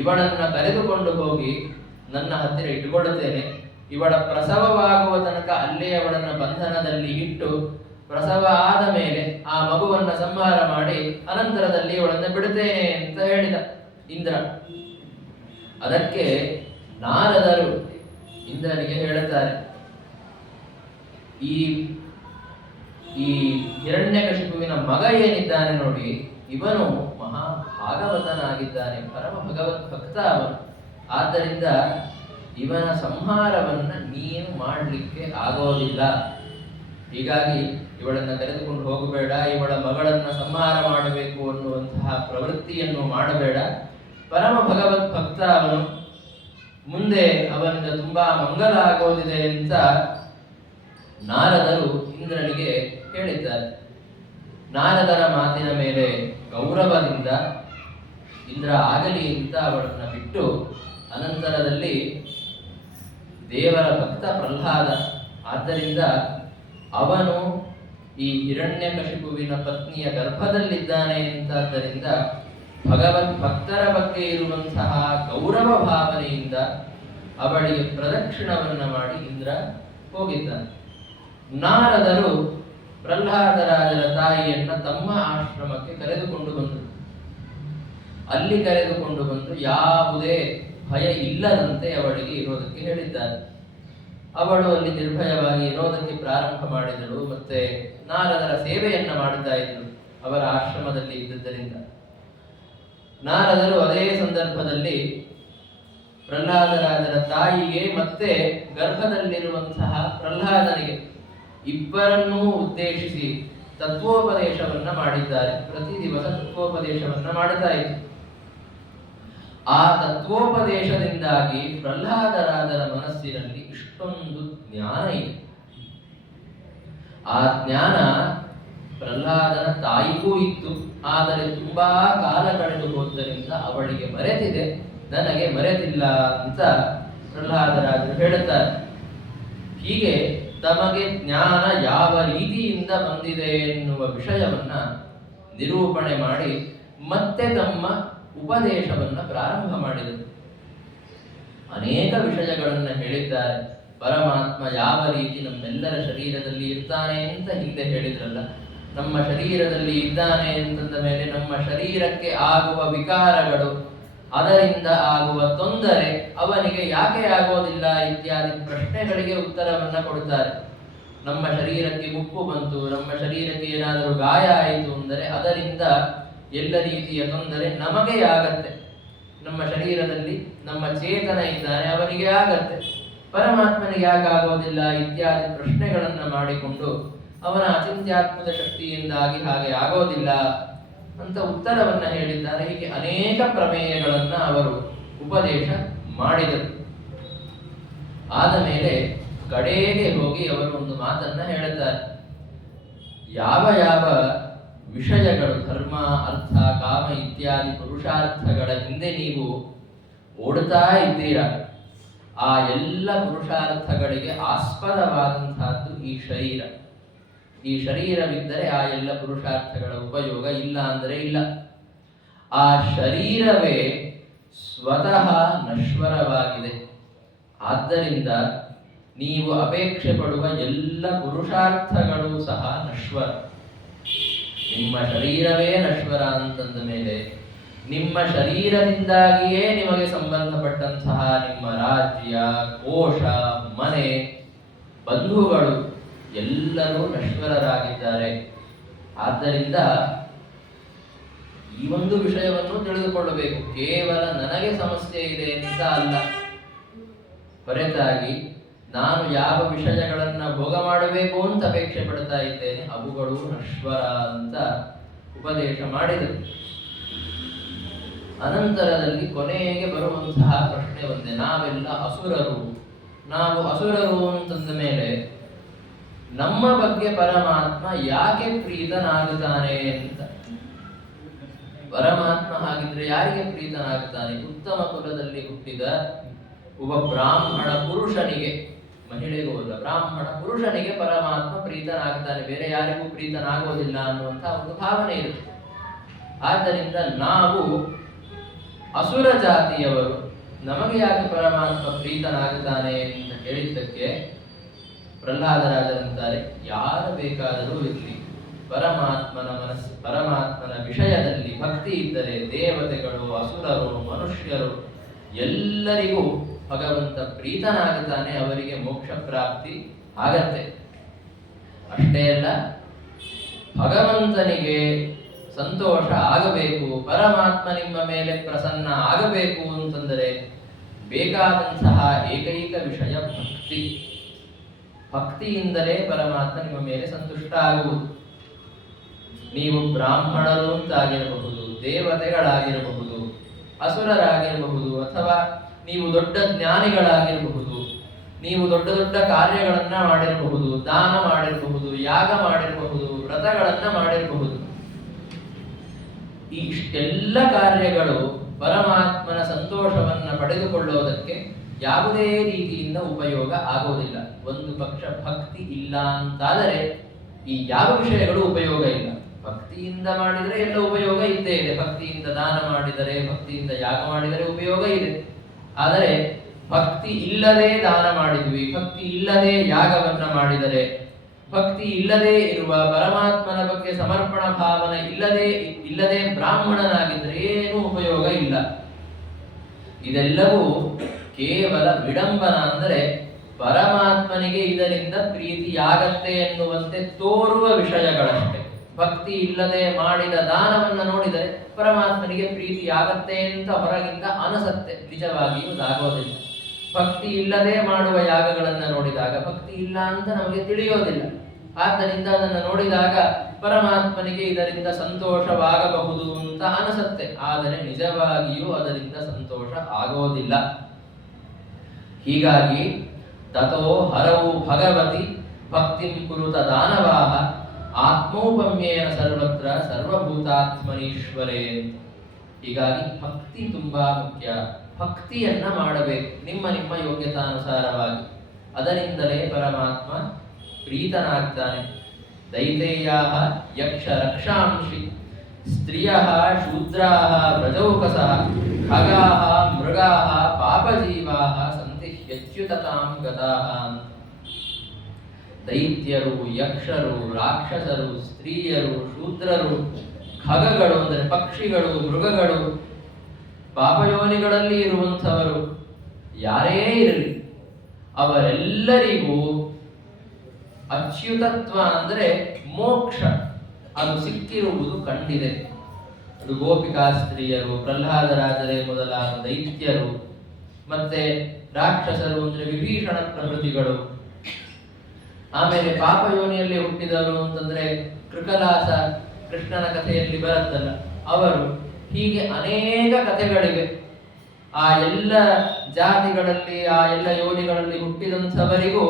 ಇವಳನ್ನ ಕರೆದುಕೊಂಡು ಹೋಗಿ ನನ್ನ ಹತ್ತಿರ ಇಟ್ಟುಕೊಳ್ಳುತ್ತೇನೆ. ಇವಳ ಪ್ರಸವವಾಗುವ ತನಕ ಅಲ್ಲೇ ಅವಳನ್ನ ಬಂಧನದಲ್ಲಿ ಇಟ್ಟು, ಪ್ರಸವ ಆದ ಮೇಲೆ ಆ ಮಗುವನ್ನ ಸಂಹಾರ ಮಾಡಿ ಅನಂತರದಲ್ಲಿ ಅವಳನ್ನ ಬಿಡುತ್ತೇನೆ ಅಂತ ಹೇಳಿದ ಇಂದ್ರ. ಅದಕ್ಕೆ ನಾರದರು ಇಂದ್ರನಿಗೆ ಹೇಳುತ್ತಾರೆ, ಈ ಈ ಹಿರಣ್ಯಕಶಿಪುವಿನ ಮಗ ಏನಿದ್ದಾನೆ ನೋಡಿ, ಇವನು ಮಹಾ ಭಾಗವತನಾಗಿದ್ದಾನೆ, ಪರಮ ಭಗವತ್ ಭಕ್ತ ಅವನು. ಆದ್ದರಿಂದ ಇವನ ಸಂಹಾರವನ್ನ ನೀನು ಮಾಡಲಿಕ್ಕೆ ಆಗೋದಿಲ್ಲ. ಹೀಗಾಗಿ ಇವಳನ್ನ ಕರೆದುಕೊಂಡು ಹೋಗಬೇಡ, ಇವಳ ಮಗಳನ್ನ ಸಂಹಾರ ಮಾಡಬೇಕು ಅನ್ನುವಂತಹ ಪ್ರವೃತ್ತಿಯನ್ನು ಮಾಡಬೇಡ. ಪರಮ ಭಗವತ್ ಭಕ್ತ ಅವನು, ಮುಂದೆ ಅವನಿಂದ ತುಂಬಾ ಮಂಗಲ ಆಗೋದಿದೆ ಅಂತ ನಾರದರು ಇಂದ್ರನಿಗೆ ಹೇಳಿದ್ದಾರೆ. ನಾರದರ ಮಾತಿನ ಮೇಲೆ ಗೌರವದಿಂದ ಇಂದ್ರ ಆಗಲಿ ಅಂತ ಅವಳನ್ನ ಬಿಟ್ಟು, ಅನಂತರದಲ್ಲಿ ದೇವರ ಭಕ್ತ ಪ್ರಹ್ಲಾದ, ಆದ್ದರಿಂದ ಅವನು ಈ ಹಿರಣ್ಯಕಶಿಪುವಿನ ಪತ್ನಿಯ ಗರ್ಭದಲ್ಲಿದ್ದಾನೆ ಅಂತಾದ್ದರಿಂದ ಭಗವತ್ ಭಕ್ತರ ಬಗ್ಗೆ ಇರುವಂತಹ ಗೌರವ ಭಾವನೆಯಿಂದ ಅವಳಿಗೆ ಪ್ರದಕ್ಷಿಣವನ್ನ ಮಾಡಿ ಇಂದ್ರ ಹೋಗಿದ್ದಾನೆ. ನಾರದರು ಪ್ರಹ್ಲಾದರಾಜರ ತಾಯಿಯನ್ನ ತಮ್ಮ ಆಶ್ರಮಕ್ಕೆ ಕರೆದುಕೊಂಡು ಬಂದರು. ಅಲ್ಲಿ ಕರೆದುಕೊಂಡು ಬಂದು ಯಾವುದೇ ಭಯ ಇಲ್ಲದಂತೆ ಅವಳಿಗೆ ಇರೋದಕ್ಕೆ ಹೇಳಿದ್ದಾರೆ. ಅವಳು ಅಲ್ಲಿ ನಿರ್ಭಯವಾಗಿ ಇರೋದಕ್ಕೆ ಪ್ರಾರಂಭ ಮಾಡಿದಳು. ಮತ್ತೆ ನಾರದರ ಸೇವೆಯನ್ನ ಮಾಡುತ್ತಾ ಇದ್ದಳು ಅವರ ಆಶ್ರಮದಲ್ಲಿ ಇದ್ದುದರಿಂದ. ನಾರದರು ಅದೇ ಸಂದರ್ಭದಲ್ಲಿ ಪ್ರಹ್ಲಾದರಾಜರ ತಾಯಿಗೆ ಮತ್ತೆ ಗರ್ಭದಲ್ಲಿರುವಂತಹ ಪ್ರಹ್ಲಾದನಿಗೆ ಇಬ್ಬರನ್ನೂ ಉದ್ದೇಶಿಸಿ ತತ್ವೋಪದೇಶವನ್ನ ಮಾಡಿದ್ದಾರೆ. ಪ್ರತಿ ದಿವಸ ತತ್ವೋಪದೇಶವನ್ನ ಮಾಡುತ್ತಾ ಇತ್ತು. ಆ ತತ್ವೋಪದೇಶದಿಂದಾಗಿ ಪ್ರಹ್ಲಾದರಾಜರ ಮನಸ್ಸಿನಲ್ಲಿ ಇಷ್ಟೊಂದು ಜ್ಞಾನ ಇದೆ. ಆ ಜ್ಞಾನ ಪ್ರಹ್ಲಾದನ ತಾಯಿಗೂ ಇತ್ತು, ಆದರೆ ತುಂಬಾ ಕಾಲ ಕಳೆದು ಹೋದ್ದರಿಂದ ಅವಳಿಗೆ ಮರೆತಿದೆ, ನನಗೆ ಮರೆತಿಲ್ಲ ಅಂತ ಪ್ರಹ್ಲಾದರಾಜರು ಹೇಳುತ್ತಾರೆ. ಹೀಗೆ ತಮಗೆ ಜ್ಞಾನ ಯಾವ ರೀತಿಯಿಂದ ಬಂದಿದೆ ಎನ್ನುವ ವಿಷಯವನ್ನ ನಿರೂಪಣೆ ಮಾಡಿ ಮತ್ತೆ ತಮ್ಮ ಉಪದೇಶವನ್ನ ಪ್ರಾರಂಭ ಮಾಡಿದರು. ಅನೇಕ ವಿಷಯಗಳನ್ನ ಹೇಳಿದ್ದಾರೆ. ಪರಮಾತ್ಮ ಯಾವ ರೀತಿ ನಮ್ಮೆಲ್ಲರ ಶರೀರದಲ್ಲಿ ಇರ್ತಾನೆ ಅಂತ ಹಿಂದೆ ಹೇಳಿದ್ರಲ್ಲ, ನಮ್ಮ ಶರೀರದಲ್ಲಿ ಇದ್ದಾನೆ ಅಂತಂದ ಮೇಲೆ ನಮ್ಮ ಶರೀರಕ್ಕೆ ಆಗುವ ವಿಕಾರಗಳು, ಅದರಿಂದ ಆಗುವ ತೊಂದರೆ ಅವನಿಗೆ ಯಾಕೆ ಆಗೋದಿಲ್ಲ ಇತ್ಯಾದಿ ಪ್ರಶ್ನೆಗಳಿಗೆ ಉತ್ತರವನ್ನ ಕೊಡುತ್ತಾರೆ. ನಮ್ಮ ಶರೀರಕ್ಕೆ ಮುಪ್ಪು ಬಂತು, ನಮ್ಮ ಶರೀರಕ್ಕೆ ಏನಾದರೂ ಗಾಯ ಆಯಿತು ಅಂದರೆ ಅದರಿಂದ ಎಲ್ಲ ರೀತಿಯ ತೊಂದರೆ ನಮಗೆ ಆಗತ್ತೆ. ನಮ್ಮ ಶರೀರದಲ್ಲಿ ನಮ್ಮ ಚೇತನ ಇದ್ದಾನೆ, ಅವನಿಗೆ ಆಗತ್ತೆ, ಪರಮಾತ್ಮನಿಗೆ ಯಾಕಾಗೋದಿಲ್ಲ ಇತ್ಯಾದಿ ಪ್ರಶ್ನೆಗಳನ್ನು ಮಾಡಿಕೊಂಡು ಅವನ ಅಚಿಂತ್ಯಾತ್ಮದ ಶಕ್ತಿಯಿಂದಾಗಿ ಹಾಗೆ ಆಗೋದಿಲ್ಲ ಅಂತ ಉತ್ತರವನ್ನ ಹೇಳಿದ್ದಾರೆ. ಹೀಗೆ ಅನೇಕ ಪ್ರಮೇಯಗಳನ್ನ ಅವರು ಉಪದೇಶ ಮಾಡಿದರು. ಆದ ಮೇಲೆ ಕಡೆಗೆ ಹೋಗಿ ಅವರು ಒಂದು ಮಾತನ್ನ ಹೇಳುತ್ತಾರೆ. ಯಾವ ಯಾವ ವಿಷಯಗಳು ಧರ್ಮ, ಅರ್ಥ, ಕಾಮ ಇತ್ಯಾದಿ ಪುರುಷಾರ್ಥಗಳ ಹಿಂದೆ ನೀವು ಓಡುತ್ತಾ ಇದ್ದೀರಾ, ಆ ಎಲ್ಲ ಪುರುಷಾರ್ಥಗಳಿಗೆ ಆಸ್ಪದವಾದಂತಹದ್ದು ಈ ಶರೀರ. ಈ ಶರೀರವಿದ್ದರೆ ಆ ಎಲ್ಲ ಪುರುಷಾರ್ಥಗಳ ಉಪಯೋಗ ಇಲ್ಲ ಅಂದರೆ ಇಲ್ಲ. ಆ ಶರೀರವೇ ಸ್ವತಃ ನಶ್ವರವಾಗಿದೆ. ಆದ್ದರಿಂದ ನೀವು ಅಪೇಕ್ಷೆ ಪಡುವ ಎಲ್ಲ ಪುರುಷಾರ್ಥಗಳು ಸಹ ನಶ್ವರ. ನಿಮ್ಮ ಶರೀರವೇ ನಶ್ವರ ಅಂತಂದ ಮೇಲೆ ನಿಮ್ಮ ಶರೀರದಿಂದಾಗಿಯೇ ನಿಮಗೆ ಸಂಬಂಧಪಟ್ಟಂತಹ ನಿಮ್ಮ ರಾಜ್ಯ, ಕೋಶ, ಮನೆ, ಬಂಧುಗಳು ಎಲ್ಲರೂ ನಶ್ವರರಾಗಿದ್ದಾರೆ. ಆದ್ದರಿಂದ ಈ ಒಂದು ವಿಷಯವನ್ನು ತಿಳಿದುಕೊಳ್ಳಬೇಕು. ಕೇವಲ ನನಗೆ ಸಮಸ್ಯೆ ಇದೆ ಅಂತ ಅಲ್ಲ, ಹೊರತಾಗಿ ನಾನು ಯಾವ ವಿಷಯಗಳನ್ನ ಭೋಗ ಮಾಡಬೇಕು ಅಂತ ಅಪೇಕ್ಷೆ ಪಡ್ತಾ ಇದ್ದೇನೆ ಅವುಗಳು ನಶ್ವರ ಅಂತ ಉಪದೇಶ ಮಾಡಿದರು. ಅನಂತರದಲ್ಲಿ ಕೊನೆಗೆ ಬರುವಂತಹ ಪ್ರಶ್ನೆ ಒಂದೇ, ನಾವೆಲ್ಲ ಅಸುರರು. ನಾವು ಅಸುರರು ಅಂತಂದ ಮೇಲೆ ನಮ್ಮ ಬಗ್ಗೆ ಪರಮಾತ್ಮ ಯಾಕೆ ಪ್ರೀತನಾಗುತ್ತಾನೆ ಅಂತ. ಪರಮಾತ್ಮ ಹಾಗಿದ್ರೆ ಯಾರಿಗೆ ಪ್ರೀತನಾಗುತ್ತಾನೆ? ಉತ್ತಮ ಕುಲದಲ್ಲಿ ಹುಟ್ಟಿದ ಒಬ್ಬ ಬ್ರಾಹ್ಮಣ ಪುರುಷನಿಗೆ, ಮಹಿಳೆಗೂ ಅಲ್ಲ, ಬ್ರಾಹ್ಮಣ ಪುರುಷನಿಗೆ ಪರಮಾತ್ಮ ಪ್ರೀತನಾಗುತ್ತಾನೆ, ಬೇರೆ ಯಾರಿಗೂ ಪ್ರೀತನಾಗೋದಿಲ್ಲ ಅನ್ನುವಂಥ ಒಂದು ಭಾವನೆ ಇರುತ್ತೆ. ಆದ್ದರಿಂದ ನಾವು ಅಸುರ ಜಾತಿಯವರು, ನಮಗೆ ಯಾಕೆ ಪರಮಾತ್ಮ ಪ್ರೀತನಾಗುತ್ತಾನೆ ಅಂತ ಹೇಳಿದ್ದಕ್ಕೆ ಪ್ರಹ್ಲಾದರಾಜರಂತಾರೆ, ಯಾರು ಬೇಕಾದರೂ ಇರಲಿ, ಪರಮಾತ್ಮನ ವಿಷಯದಲ್ಲಿ ಭಕ್ತಿ ಇದ್ದರೆ ದೇವತೆಗಳು, ಅಸುರರು, ಮನುಷ್ಯರು ಎಲ್ಲರಿಗೂ ಭಗವಂತ ಪ್ರೀತನಾಗುತ್ತಾನೆ, ಅವರಿಗೆ ಮೋಕ್ಷ ಪ್ರಾಪ್ತಿ ಆಗತ್ತೆ. ಅಷ್ಟೇ ಅಲ್ಲ, ಭಗವಂತನಿಗೆ ಸಂತೋಷ ಆಗಬೇಕು, ಪರಮಾತ್ಮ ನಿಮ್ಮ ಮೇಲೆ ಪ್ರಸನ್ನ ಆಗಬೇಕು ಅಂತಂದರೆ ಬೇಕಾದಂತಹ ಏಕೈಕ ವಿಷಯ ಭಕ್ತಿ. ಭಕ್ತಿಯಿಂದಲೇ ಪರಮಾತ್ಮ ನಿಮ್ಮ ಮೇಲೆ ಸಂತುಷ್ಟ ಆಗುವುದು. ನೀವು ಬ್ರಾಹ್ಮಣರು ಅಂತಾಗಿರಬಹುದು, ದೇವತೆಗಳಾಗಿರಬಹುದು, ಅಸುರರಾಗಿರಬಹುದು, ಅಥವಾ ನೀವು ದೊಡ್ಡ ಜ್ಞಾನಿಗಳಾಗಿರಬಹುದು, ನೀವು ದೊಡ್ಡ ದೊಡ್ಡ ಕಾರ್ಯಗಳನ್ನ ಮಾಡಿರಬಹುದು, ದಾನ ಮಾಡಿರಬಹುದು, ಯಾಗ ಮಾಡಿರಬಹುದು, ವ್ರತಗಳನ್ನ ಮಾಡಿರಬಹುದು. ಈ ಇಷ್ಟೆಲ್ಲ ಕಾರ್ಯಗಳು ಪರಮಾತ್ಮನ ಸಂತೋಷವನ್ನ ಪಡೆದುಕೊಳ್ಳುವುದಕ್ಕೆ ಯಾವುದೇ ರೀತಿಯಿಂದ ಉಪಯೋಗ ಆಗೋದಿಲ್ಲ. ಒಂದು ಪಕ್ಷ ಭಕ್ತಿ ಇಲ್ಲ ಅಂತಾದರೆ ಈ ಯಾವ ವಿಷಯಗಳು ಉಪಯೋಗ ಇಲ್ಲ. ಭಕ್ತಿಯಿಂದ ಮಾಡಿದರೆ ಎಲ್ಲ ಉಪಯೋಗ ಇದ್ದೇ ಇದೆ. ಭಕ್ತಿಯಿಂದ ದಾನ ಮಾಡಿದರೆ, ಭಕ್ತಿಯಿಂದ ಯಾಗ ಮಾಡಿದರೆ ಉಪಯೋಗ ಇದೆ. ಆದರೆ ಭಕ್ತಿ ಇಲ್ಲದೆ ದಾನ ಮಾಡಿದ್ವಿ, ಭಕ್ತಿ ಇಲ್ಲದೆ ಯಾಗವನ್ನ ಮಾಡಿದರೆ, ಭಕ್ತಿ ಇಲ್ಲದೆ ಇರುವ ಪರಮಾತ್ಮನ ಬಗ್ಗೆ ಸಮರ್ಪಣ ಭಾವನೆ ಇಲ್ಲದೆ ಬ್ರಾಹ್ಮಣನಾಗಿದ್ದರೆ ಏನೂ ಉಪಯೋಗ ಇಲ್ಲ. ಇದೆಲ್ಲವೂ ಕೇವಲ ವಿಡಂಬನ. ಅಂದರೆ ಪರಮಾತ್ಮನಿಗೆ ಇದರಿಂದ ಪ್ರೀತಿಯಾಗತ್ತೆ ಎನ್ನುವಂತೆ ತೋರುವ ವಿಷಯಗಳಷ್ಟೇ. ಭಕ್ತಿ ಇಲ್ಲದೆ ಮಾಡಿದ ದಾನವನ್ನ ನೋಡಿದರೆ ಪರಮಾತ್ಮನಿಗೆ ಪ್ರೀತಿಯಾಗತ್ತೆ ಅಂತ ಹೊರಗಿಂದ ಅನಿಸತ್ತೆ, ನಿಜವಾಗಿಯೂ ಅದಾಗೋದಿಲ್ಲ. ಭಕ್ತಿ ಇಲ್ಲದೆ ಮಾಡುವ ಯಾಗಗಳನ್ನು ನೋಡಿದಾಗ ಭಕ್ತಿ ಇಲ್ಲ ಅಂತ ನಮಗೆ ತಿಳಿಯೋದಿಲ್ಲ. ಆದ್ದರಿಂದ ಅದನ್ನು ನೋಡಿದಾಗ ಪರಮಾತ್ಮನಿಗೆ ಇದರಿಂದ ಸಂತೋಷವಾಗಬಹುದು ಅಂತ ಅನಿಸುತ್ತೆ, ಆದರೆ ನಿಜವಾಗಿಯೂ ಅದರಿಂದ ಸಂತೋಷ ಆಗೋದಿಲ್ಲ. ಹೀಗಾಗಿ ತಥೋ ಹರವು ಭಗವತಿ ಭಕ್ತಿಂ ಕುರುತ ದಾನವಾಹ ಆತ್ಮೌಪಮ್ಯೇನ ಸರ್ವತ್ರ ಸರ್ವಭೂತಾತ್ಮನೀಶ್ವರೇ. ಹೀಗಾಗಿ ಭಕ್ತಿ ತುಂಬಾ ಮುಖ್ಯ. ಭಕ್ತಿಯನ್ನ ಮಾಡಬೇಕು ನಿಮ್ಮ ನಿಮ್ಮ ಯೋಗ್ಯತಾನುಸಾರವಾಗಿ. ಅದರಿಂದಲೇ ಪರಮಾತ್ಮ ಪ್ರೀತನಾಗ್ತಾನೆ. ದೈತೇಯಾಃ ಯಕ್ಷ ರಕ್ಷಾಂಶಿ ಸ್ತ್ರಿಯಃ ಶೂದ್ರಾಃ ವ್ರಜೌಕಸಃ ಖಗಾಃ ಮೃಗಾಃ ಪಾಪಜೀವಾಃ ಸಂತಿ ಹ್ಯಚ್ಯುತತಾಂ ಗತಾಃ. ದೈತ್ಯರು, ಯಕ್ಷರು, ರಾಕ್ಷಸರು, ಸ್ತ್ರೀಯರು, ಶೂದ್ರರು, ಖಗಗಳು ಅಂದರೆ ಪಕ್ಷಿಗಳು, ಮೃಗಗಳು, ಪಾಪಯೋನಿಗಳಲ್ಲಿ ಅಚ್ಯುತತ್ವ ಅಂದರೆ ಮೋಕ್ಷ, ಅದು ಸಿಕ್ಕಿರುವುದು ಕಂಡಿದೆ. ಅದು ಗೋಪಿಕಾ ಸ್ತ್ರೀಯರು, ಪ್ರಹ್ಲಾದರಾಜರೇ ಮೊದಲಾದ ದೈತ್ಯರು, ಮತ್ತೆ ರಾಕ್ಷಸರು ಅಂದ್ರೆ ವಿಭೀಷಣ ಪ್ರಭೃತಿಗಳು, ಆಮೇಲೆ ಪಾಪಯೋನಿಯಲ್ಲಿ ಹುಟ್ಟಿದವರು ಅಂತಂದ್ರೆ ಕೃಕಲಾಸ ಕೃಷ್ಣನ ಕಥೆಯಲ್ಲಿ ಬರುತ್ತಲ್ಲ ಅವರು, ಹೀಗೆ ಅನೇಕ ಕಥೆಗಳಿವೆ. ಆ ಎಲ್ಲ ಜಾತಿಗಳಲ್ಲಿ, ಆ ಎಲ್ಲ ಯೋನಿಗಳಲ್ಲಿ ಹುಟ್ಟಿದಂಥವರಿಗೂ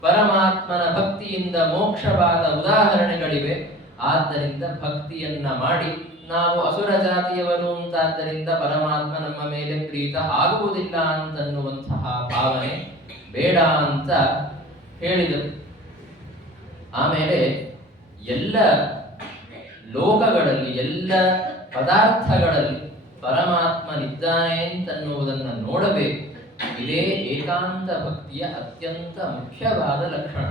ಪರಮಾತ್ಮನ ಭಕ್ತಿಯಿಂದ ಮೋಕ್ಷವಾದ ಉದಾಹರಣೆಗಳಿವೆ. ಆದ್ದರಿಂದ ಭಕ್ತಿಯನ್ನ ಮಾಡಿ ನಾವು ಅಸುರ ಜಾತಿಯವರು ಅಂತಾದ್ದರಿಂದ ಪರಮಾತ್ಮ ನಮ್ಮ ಮೇಲೆ ಪ್ರೀತ ಆಗುವುದಿಲ್ಲ ಅಂತನ್ನುವಂತಹ ಭಾವನೆ ಬೇಡ ಅಂತ ಹೇಳಿದರು. ಆಮೇಲೆ ಎಲ್ಲ ಲೋಕಗಳಲ್ಲಿ, ಎಲ್ಲ ಪದಾರ್ಥಗಳಲ್ಲಿ ಪರಮಾತ್ಮನಿದ್ದಾನೆ ಅಂತನ್ನುವುದನ್ನು ನೋಡಬೇಕು. ಇದೇ ಏಕಾಂತ ಭಕ್ತಿಯ ಅತ್ಯಂತ ಮುಖ್ಯವಾದ ಲಕ್ಷಣ.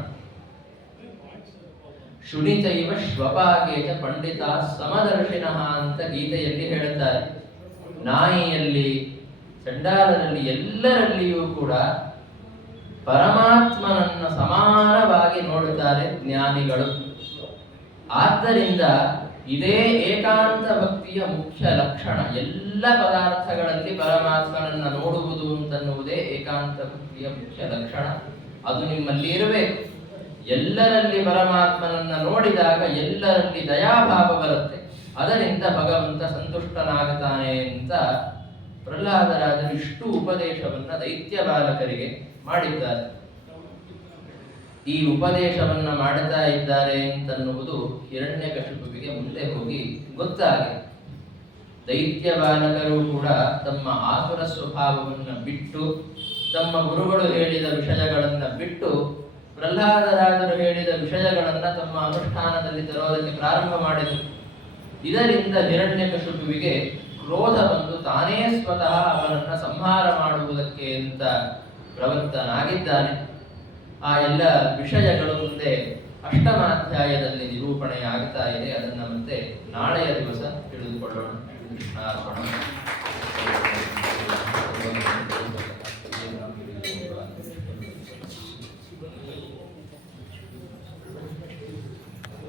ಶುನಿತೈವ ಶ್ವಪಾಕೇಚ ಪಂಡಿತ ಸಮದರ್ಶಿನಃ ಅಂತ ಗೀತೆಯಲ್ಲಿ ಹೇಳುತ್ತಾರೆ. ನಾಯಿಯಲ್ಲಿ, ಚಂಡಾಲರಲ್ಲಿ, ಎಲ್ಲರಲ್ಲಿಯೂ ಕೂಡ ಪರಮಾತ್ಮನನ್ನ ಸಮಾನವಾಗಿ ನೋಡುತ್ತಾರೆ ಜ್ಞಾನಿಗಳು. ಆದ್ದರಿಂದ ಇದೇ ಏಕಾಂತ ಭಕ್ತಿಯ ಮುಖ್ಯ ಲಕ್ಷಣ. ಎಲ್ಲ ಪದಾರ್ಥಗಳಲ್ಲಿ ಪರಮಾತ್ಮನನ್ನ ನೋಡುವುದು ಅಂತನ್ನುವುದೇ ಏಕಾಂತ ಭಕ್ತಿಯ ಮುಖ್ಯ ಲಕ್ಷಣ. ಅದು ನಿಮ್ಮಲ್ಲಿ ಇರಬೇಕು. ಎಲ್ಲರಲ್ಲಿ ಪರಮಾತ್ಮನನ್ನ ನೋಡಿದಾಗ ಎಲ್ಲರಲ್ಲಿ ದಯಾಭಾವ ಬರುತ್ತೆ. ಅದರಿಂದ ಭಗವಂತ ಸಂತುಷ್ಟನಾಗುತ್ತಾನೆ ಅಂತ ಪ್ರಹ್ಲಾದರಾಜರು ಇಷ್ಟು ಉಪದೇಶವನ್ನ ದೈತ್ಯ ಬಾಲಕರಿಗೆ ಮಾಡಿದ್ದಾರೆ. ಈ ಉಪದೇಶವನ್ನ ಮಾಡುತ್ತಾ ಇದ್ದಾರೆ ಅಂತನ್ನುವುದು ಹಿರಣ್ಯಕಶಿಪುವಿಗೆ ಮುಂದೆ ಹೋಗಿ ಗೊತ್ತಾಗಿದೆ. ದೈತ್ಯ ಬಾಲಕರು ಕೂಡ ತಮ್ಮ ಆಸುರ ಸ್ವಭಾವವನ್ನು ಬಿಟ್ಟು, ತಮ್ಮ ಗುರುಗಳು ಹೇಳಿದ ವಿಷಯಗಳನ್ನ ಬಿಟ್ಟು, ಪ್ರಹ್ಲಾದರಾಜರು ಹೇಳಿದ ವಿಷಯಗಳನ್ನ ತಮ್ಮ ಅನುಷ್ಠಾನದಲ್ಲಿ ತರೋದಕ್ಕೆ ಪ್ರಾರಂಭ ಮಾಡಿದರು. ಇದರಿಂದ ಹಿರಣ್ಯಕಶಿಪುವಿಗೆ ಕ್ರೋಧ ಬಂದು ತಾನೇ ಸ್ವತಃ ಅವರನ್ನ ಸಂಹಾರ ಮಾಡುವುದಕ್ಕೆ ಅಂತ ಪ್ರವೃತ್ತನಾಗಿದ್ದಾನೆ. ಆ ಎಲ್ಲ ವಿಷಯಗಳು ಮುಂದೆ ಅಷ್ಟಮಾಧ್ಯಾಯದಲ್ಲಿ ನಿರೂಪಣೆಯಾಗ್ತಾ ಇದೆ. ಅದನ್ನು ಮತ್ತೆ ನಾಳೆಯ ದಿವಸ ತಿಳಿದುಕೊಳ್ಳೋಣ. ಕೃಷ್ಣಾರ್ಪಣ.